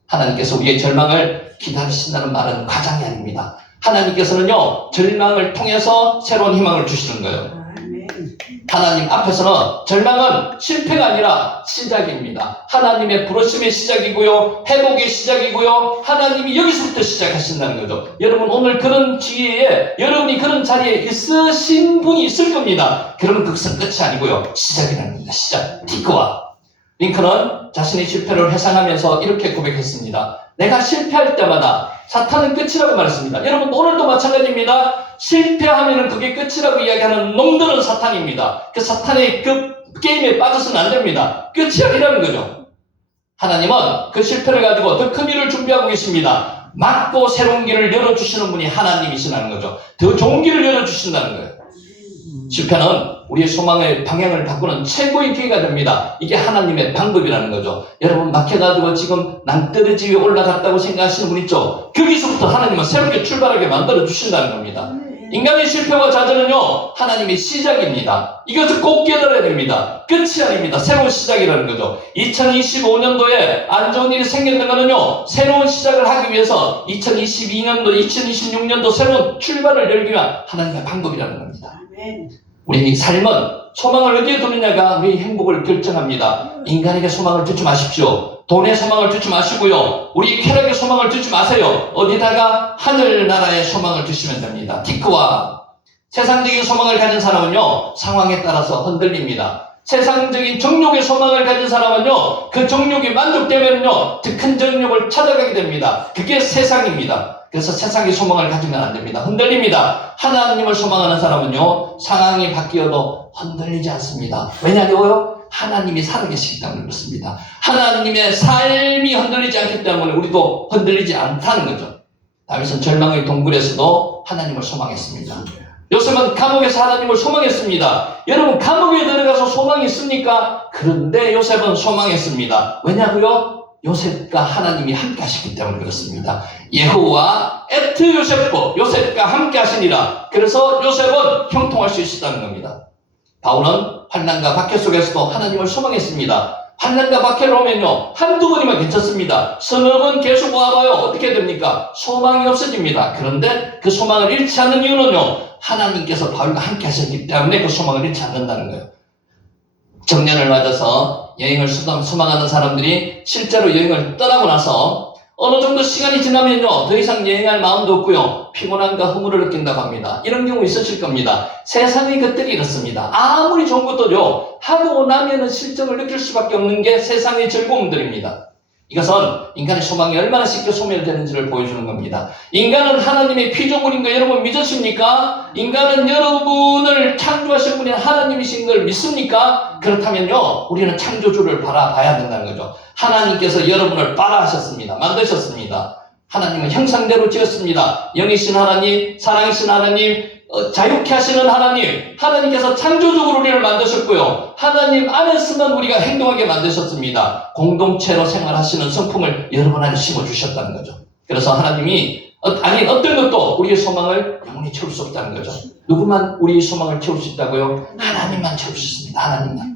하나님께서 우리의 절망을 기다리신다는 말은 과장이 아닙니다. 하나님께서는요, 절망을 통해서 새로운 희망을 주시는 거예요. 하나님 앞에서는 절망은 실패가 아니라 시작입니다. 하나님의 부르심의 시작이고요, 회복의 시작이고요, 하나님이 여기서부터 시작하신다는 거죠. 여러분 오늘 그런 기회에 여러분이 그런 자리에 있으신 분이 있을 겁니다. 그러면 그것은 끝이 아니고요, 시작이라는 겁니다. 시작. 티크와 링컨은 자신의 실패를 회상하면서 이렇게 고백했습니다. 내가 실패할 때마다 사탄은 끝이라고 말했습니다. 여러분 오늘도 마찬가지입니다. 실패하면 그게 끝이라고 이야기하는 놈들은 사탄입니다. 그 사탄의 그 게임에 빠져서는 안 됩니다. 끝이 아니라는 거죠. 하나님은 그 실패를 가지고 더 큰 일을 준비하고 계십니다. 막고 새로운 길을 열어주시는 분이 하나님이시라는 거죠. 더 좋은 길을 열어주신다는 거예요. 실패는 우리의 소망의 방향을 바꾸는 최고의 기회가 됩니다. 이게 하나님의 방법이라는 거죠. 여러분 막혀가지고 지금 낭떠러지 위에 올라갔다고 생각하시는 분 있죠? 거기서부터 하나님은 새롭게 출발하게 만들어 주신다는 겁니다. 인간의 실패와 좌절은요, 하나님의 시작입니다. 이것을 꼭 깨달아야 됩니다. 끝이 아닙니다. 새로운 시작이라는 거죠. 2025년도에 안 좋은 일이 생겼는 거는요, 새로운 시작을 하기 위해서 2022년도, 2026년도 새로운 출발을 열기 위한 하나님의 방법이라는 겁니다. 우리 삶은 소망을 어디에 두느냐가 우리 행복을 결정합니다. 인간에게 소망을 두지 마십시오. 돈에 소망을 두지 마시고요. 우리 쾌락에 소망을 두지 마세요. 어디다가 하늘나라에 소망을 두시면 됩니다. 티크와 세상적인 소망을 가진 사람은요, 상황에 따라서 흔들립니다. 세상적인 정욕의 소망을 가진 사람은요, 그 정욕이 만족되면요, 더 큰 정욕을 찾아가게 됩니다. 그게 세상입니다. 그래서 세상의 소망을 가지면 안 됩니다. 흔들립니다. 하나님을 소망하는 사람은요, 상황이 바뀌어도 흔들리지 않습니다. 왜냐고요? 하나님이 살아계시기 때문에 그렇습니다. 하나님의 삶이 흔들리지 않기 때문에 우리도 흔들리지 않다는 거죠. 다윗은 절망의 동굴에서도 하나님을 소망했습니다. 요셉은 감옥에서 하나님을 소망했습니다. 여러분 감옥에 들어가서 소망이 있습니까? 그런데 요셉은 소망했습니다. 왜냐고요? 요셉과 하나님이 함께 하시기 때문에 그렇습니다. 여호와 에트 요셉고 요셉과 함께 하시니라. 그래서 요셉은 형통할 수 있었다는 겁니다. 바울은 환난과 박해 속에서도 하나님을 소망했습니다. 환난과 박해를 오면요, 한두 번이면 괜찮습니다. 서너 번 계속 와봐요. 어떻게 됩니까? 소망이 없어집니다. 그런데 그 소망을 잃지 않는 이유는요, 하나님께서 바울과 함께 하셨기 때문에 그 소망을 잃지 않는다는 거예요. 정년을 맞아서 여행을 소망하는 사람들이 실제로 여행을 떠나고 나서 어느 정도 시간이 지나면요, 더 이상 여행할 마음도 없고요, 피곤함과 허물을 느낀다고 합니다. 이런 경우 있으실 겁니다. 세상의 것들이 이렇습니다. 아무리 좋은 것도요, 하고 나면은 실정을 느낄 수밖에 없는 게 세상의 즐거움들입니다. 이것은 인간의 소망이 얼마나 쉽게 소멸되는지를 보여주는 겁니다. 인간은 하나님의 피조물인 거 여러분 믿으십니까? 인간은 여러분을 창조하신 분이 하나님이신 걸 믿습니까? 그렇다면요, 우리는 창조주를 바라봐야 된다는 거죠. 하나님께서 여러분을 따라하셨습니다. 만드셨습니다. 하나님은 형상대로 지었습니다. 영이신 하나님, 사랑이신 하나님, 자유케 하시는 하나님, 하나님께서 창조적으로 우리를 만드셨고요. 하나님 안에서만 우리가 행동하게 만드셨습니다. 공동체로 생활하시는 성품을 여러분 안에 심어주셨다는 거죠. 그래서 하나님이 아니 어떤 것도 우리의 소망을 영원히 채울 수 없다는 거죠. 누구만 우리의 소망을 채울 수 있다고요? 하나님만 채울 수 있습니다. 하나님만.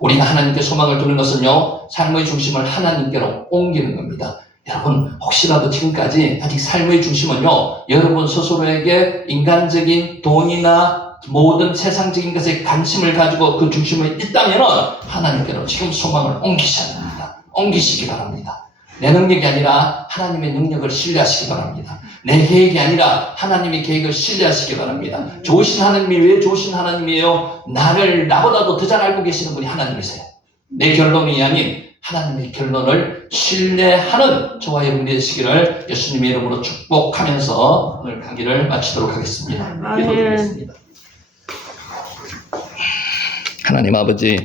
우리가 하나님께 소망을 두는 것은요, 삶의 중심을 하나님께로 옮기는 겁니다. 여러분, 혹시라도 지금까지 아직 삶의 중심은요, 여러분 스스로에게 인간적인 돈이나 모든 세상적인 것에 관심을 가지고 그 중심을 있다면 하나님께로 지금 소망을 옮기셔야 됩니다. 옮기시기 바랍니다. 내 능력이 아니라 하나님의 능력을 신뢰하시기 바랍니다. 내 계획이 아니라 하나님의 계획을 신뢰하시기 바랍니다. 좋으신 하나님이 왜 좋으신 하나님이에요? 나보다도 더 잘 알고 계시는 분이 하나님이세요. 내 결론이 아닌 하나님의 결론을 신뢰하는 저와 여러분 되시기를 예수님의 이름으로 축복하면서 오늘 강의를 마치도록 하겠습니다. 기도드리겠습니다. 하나님 아버지,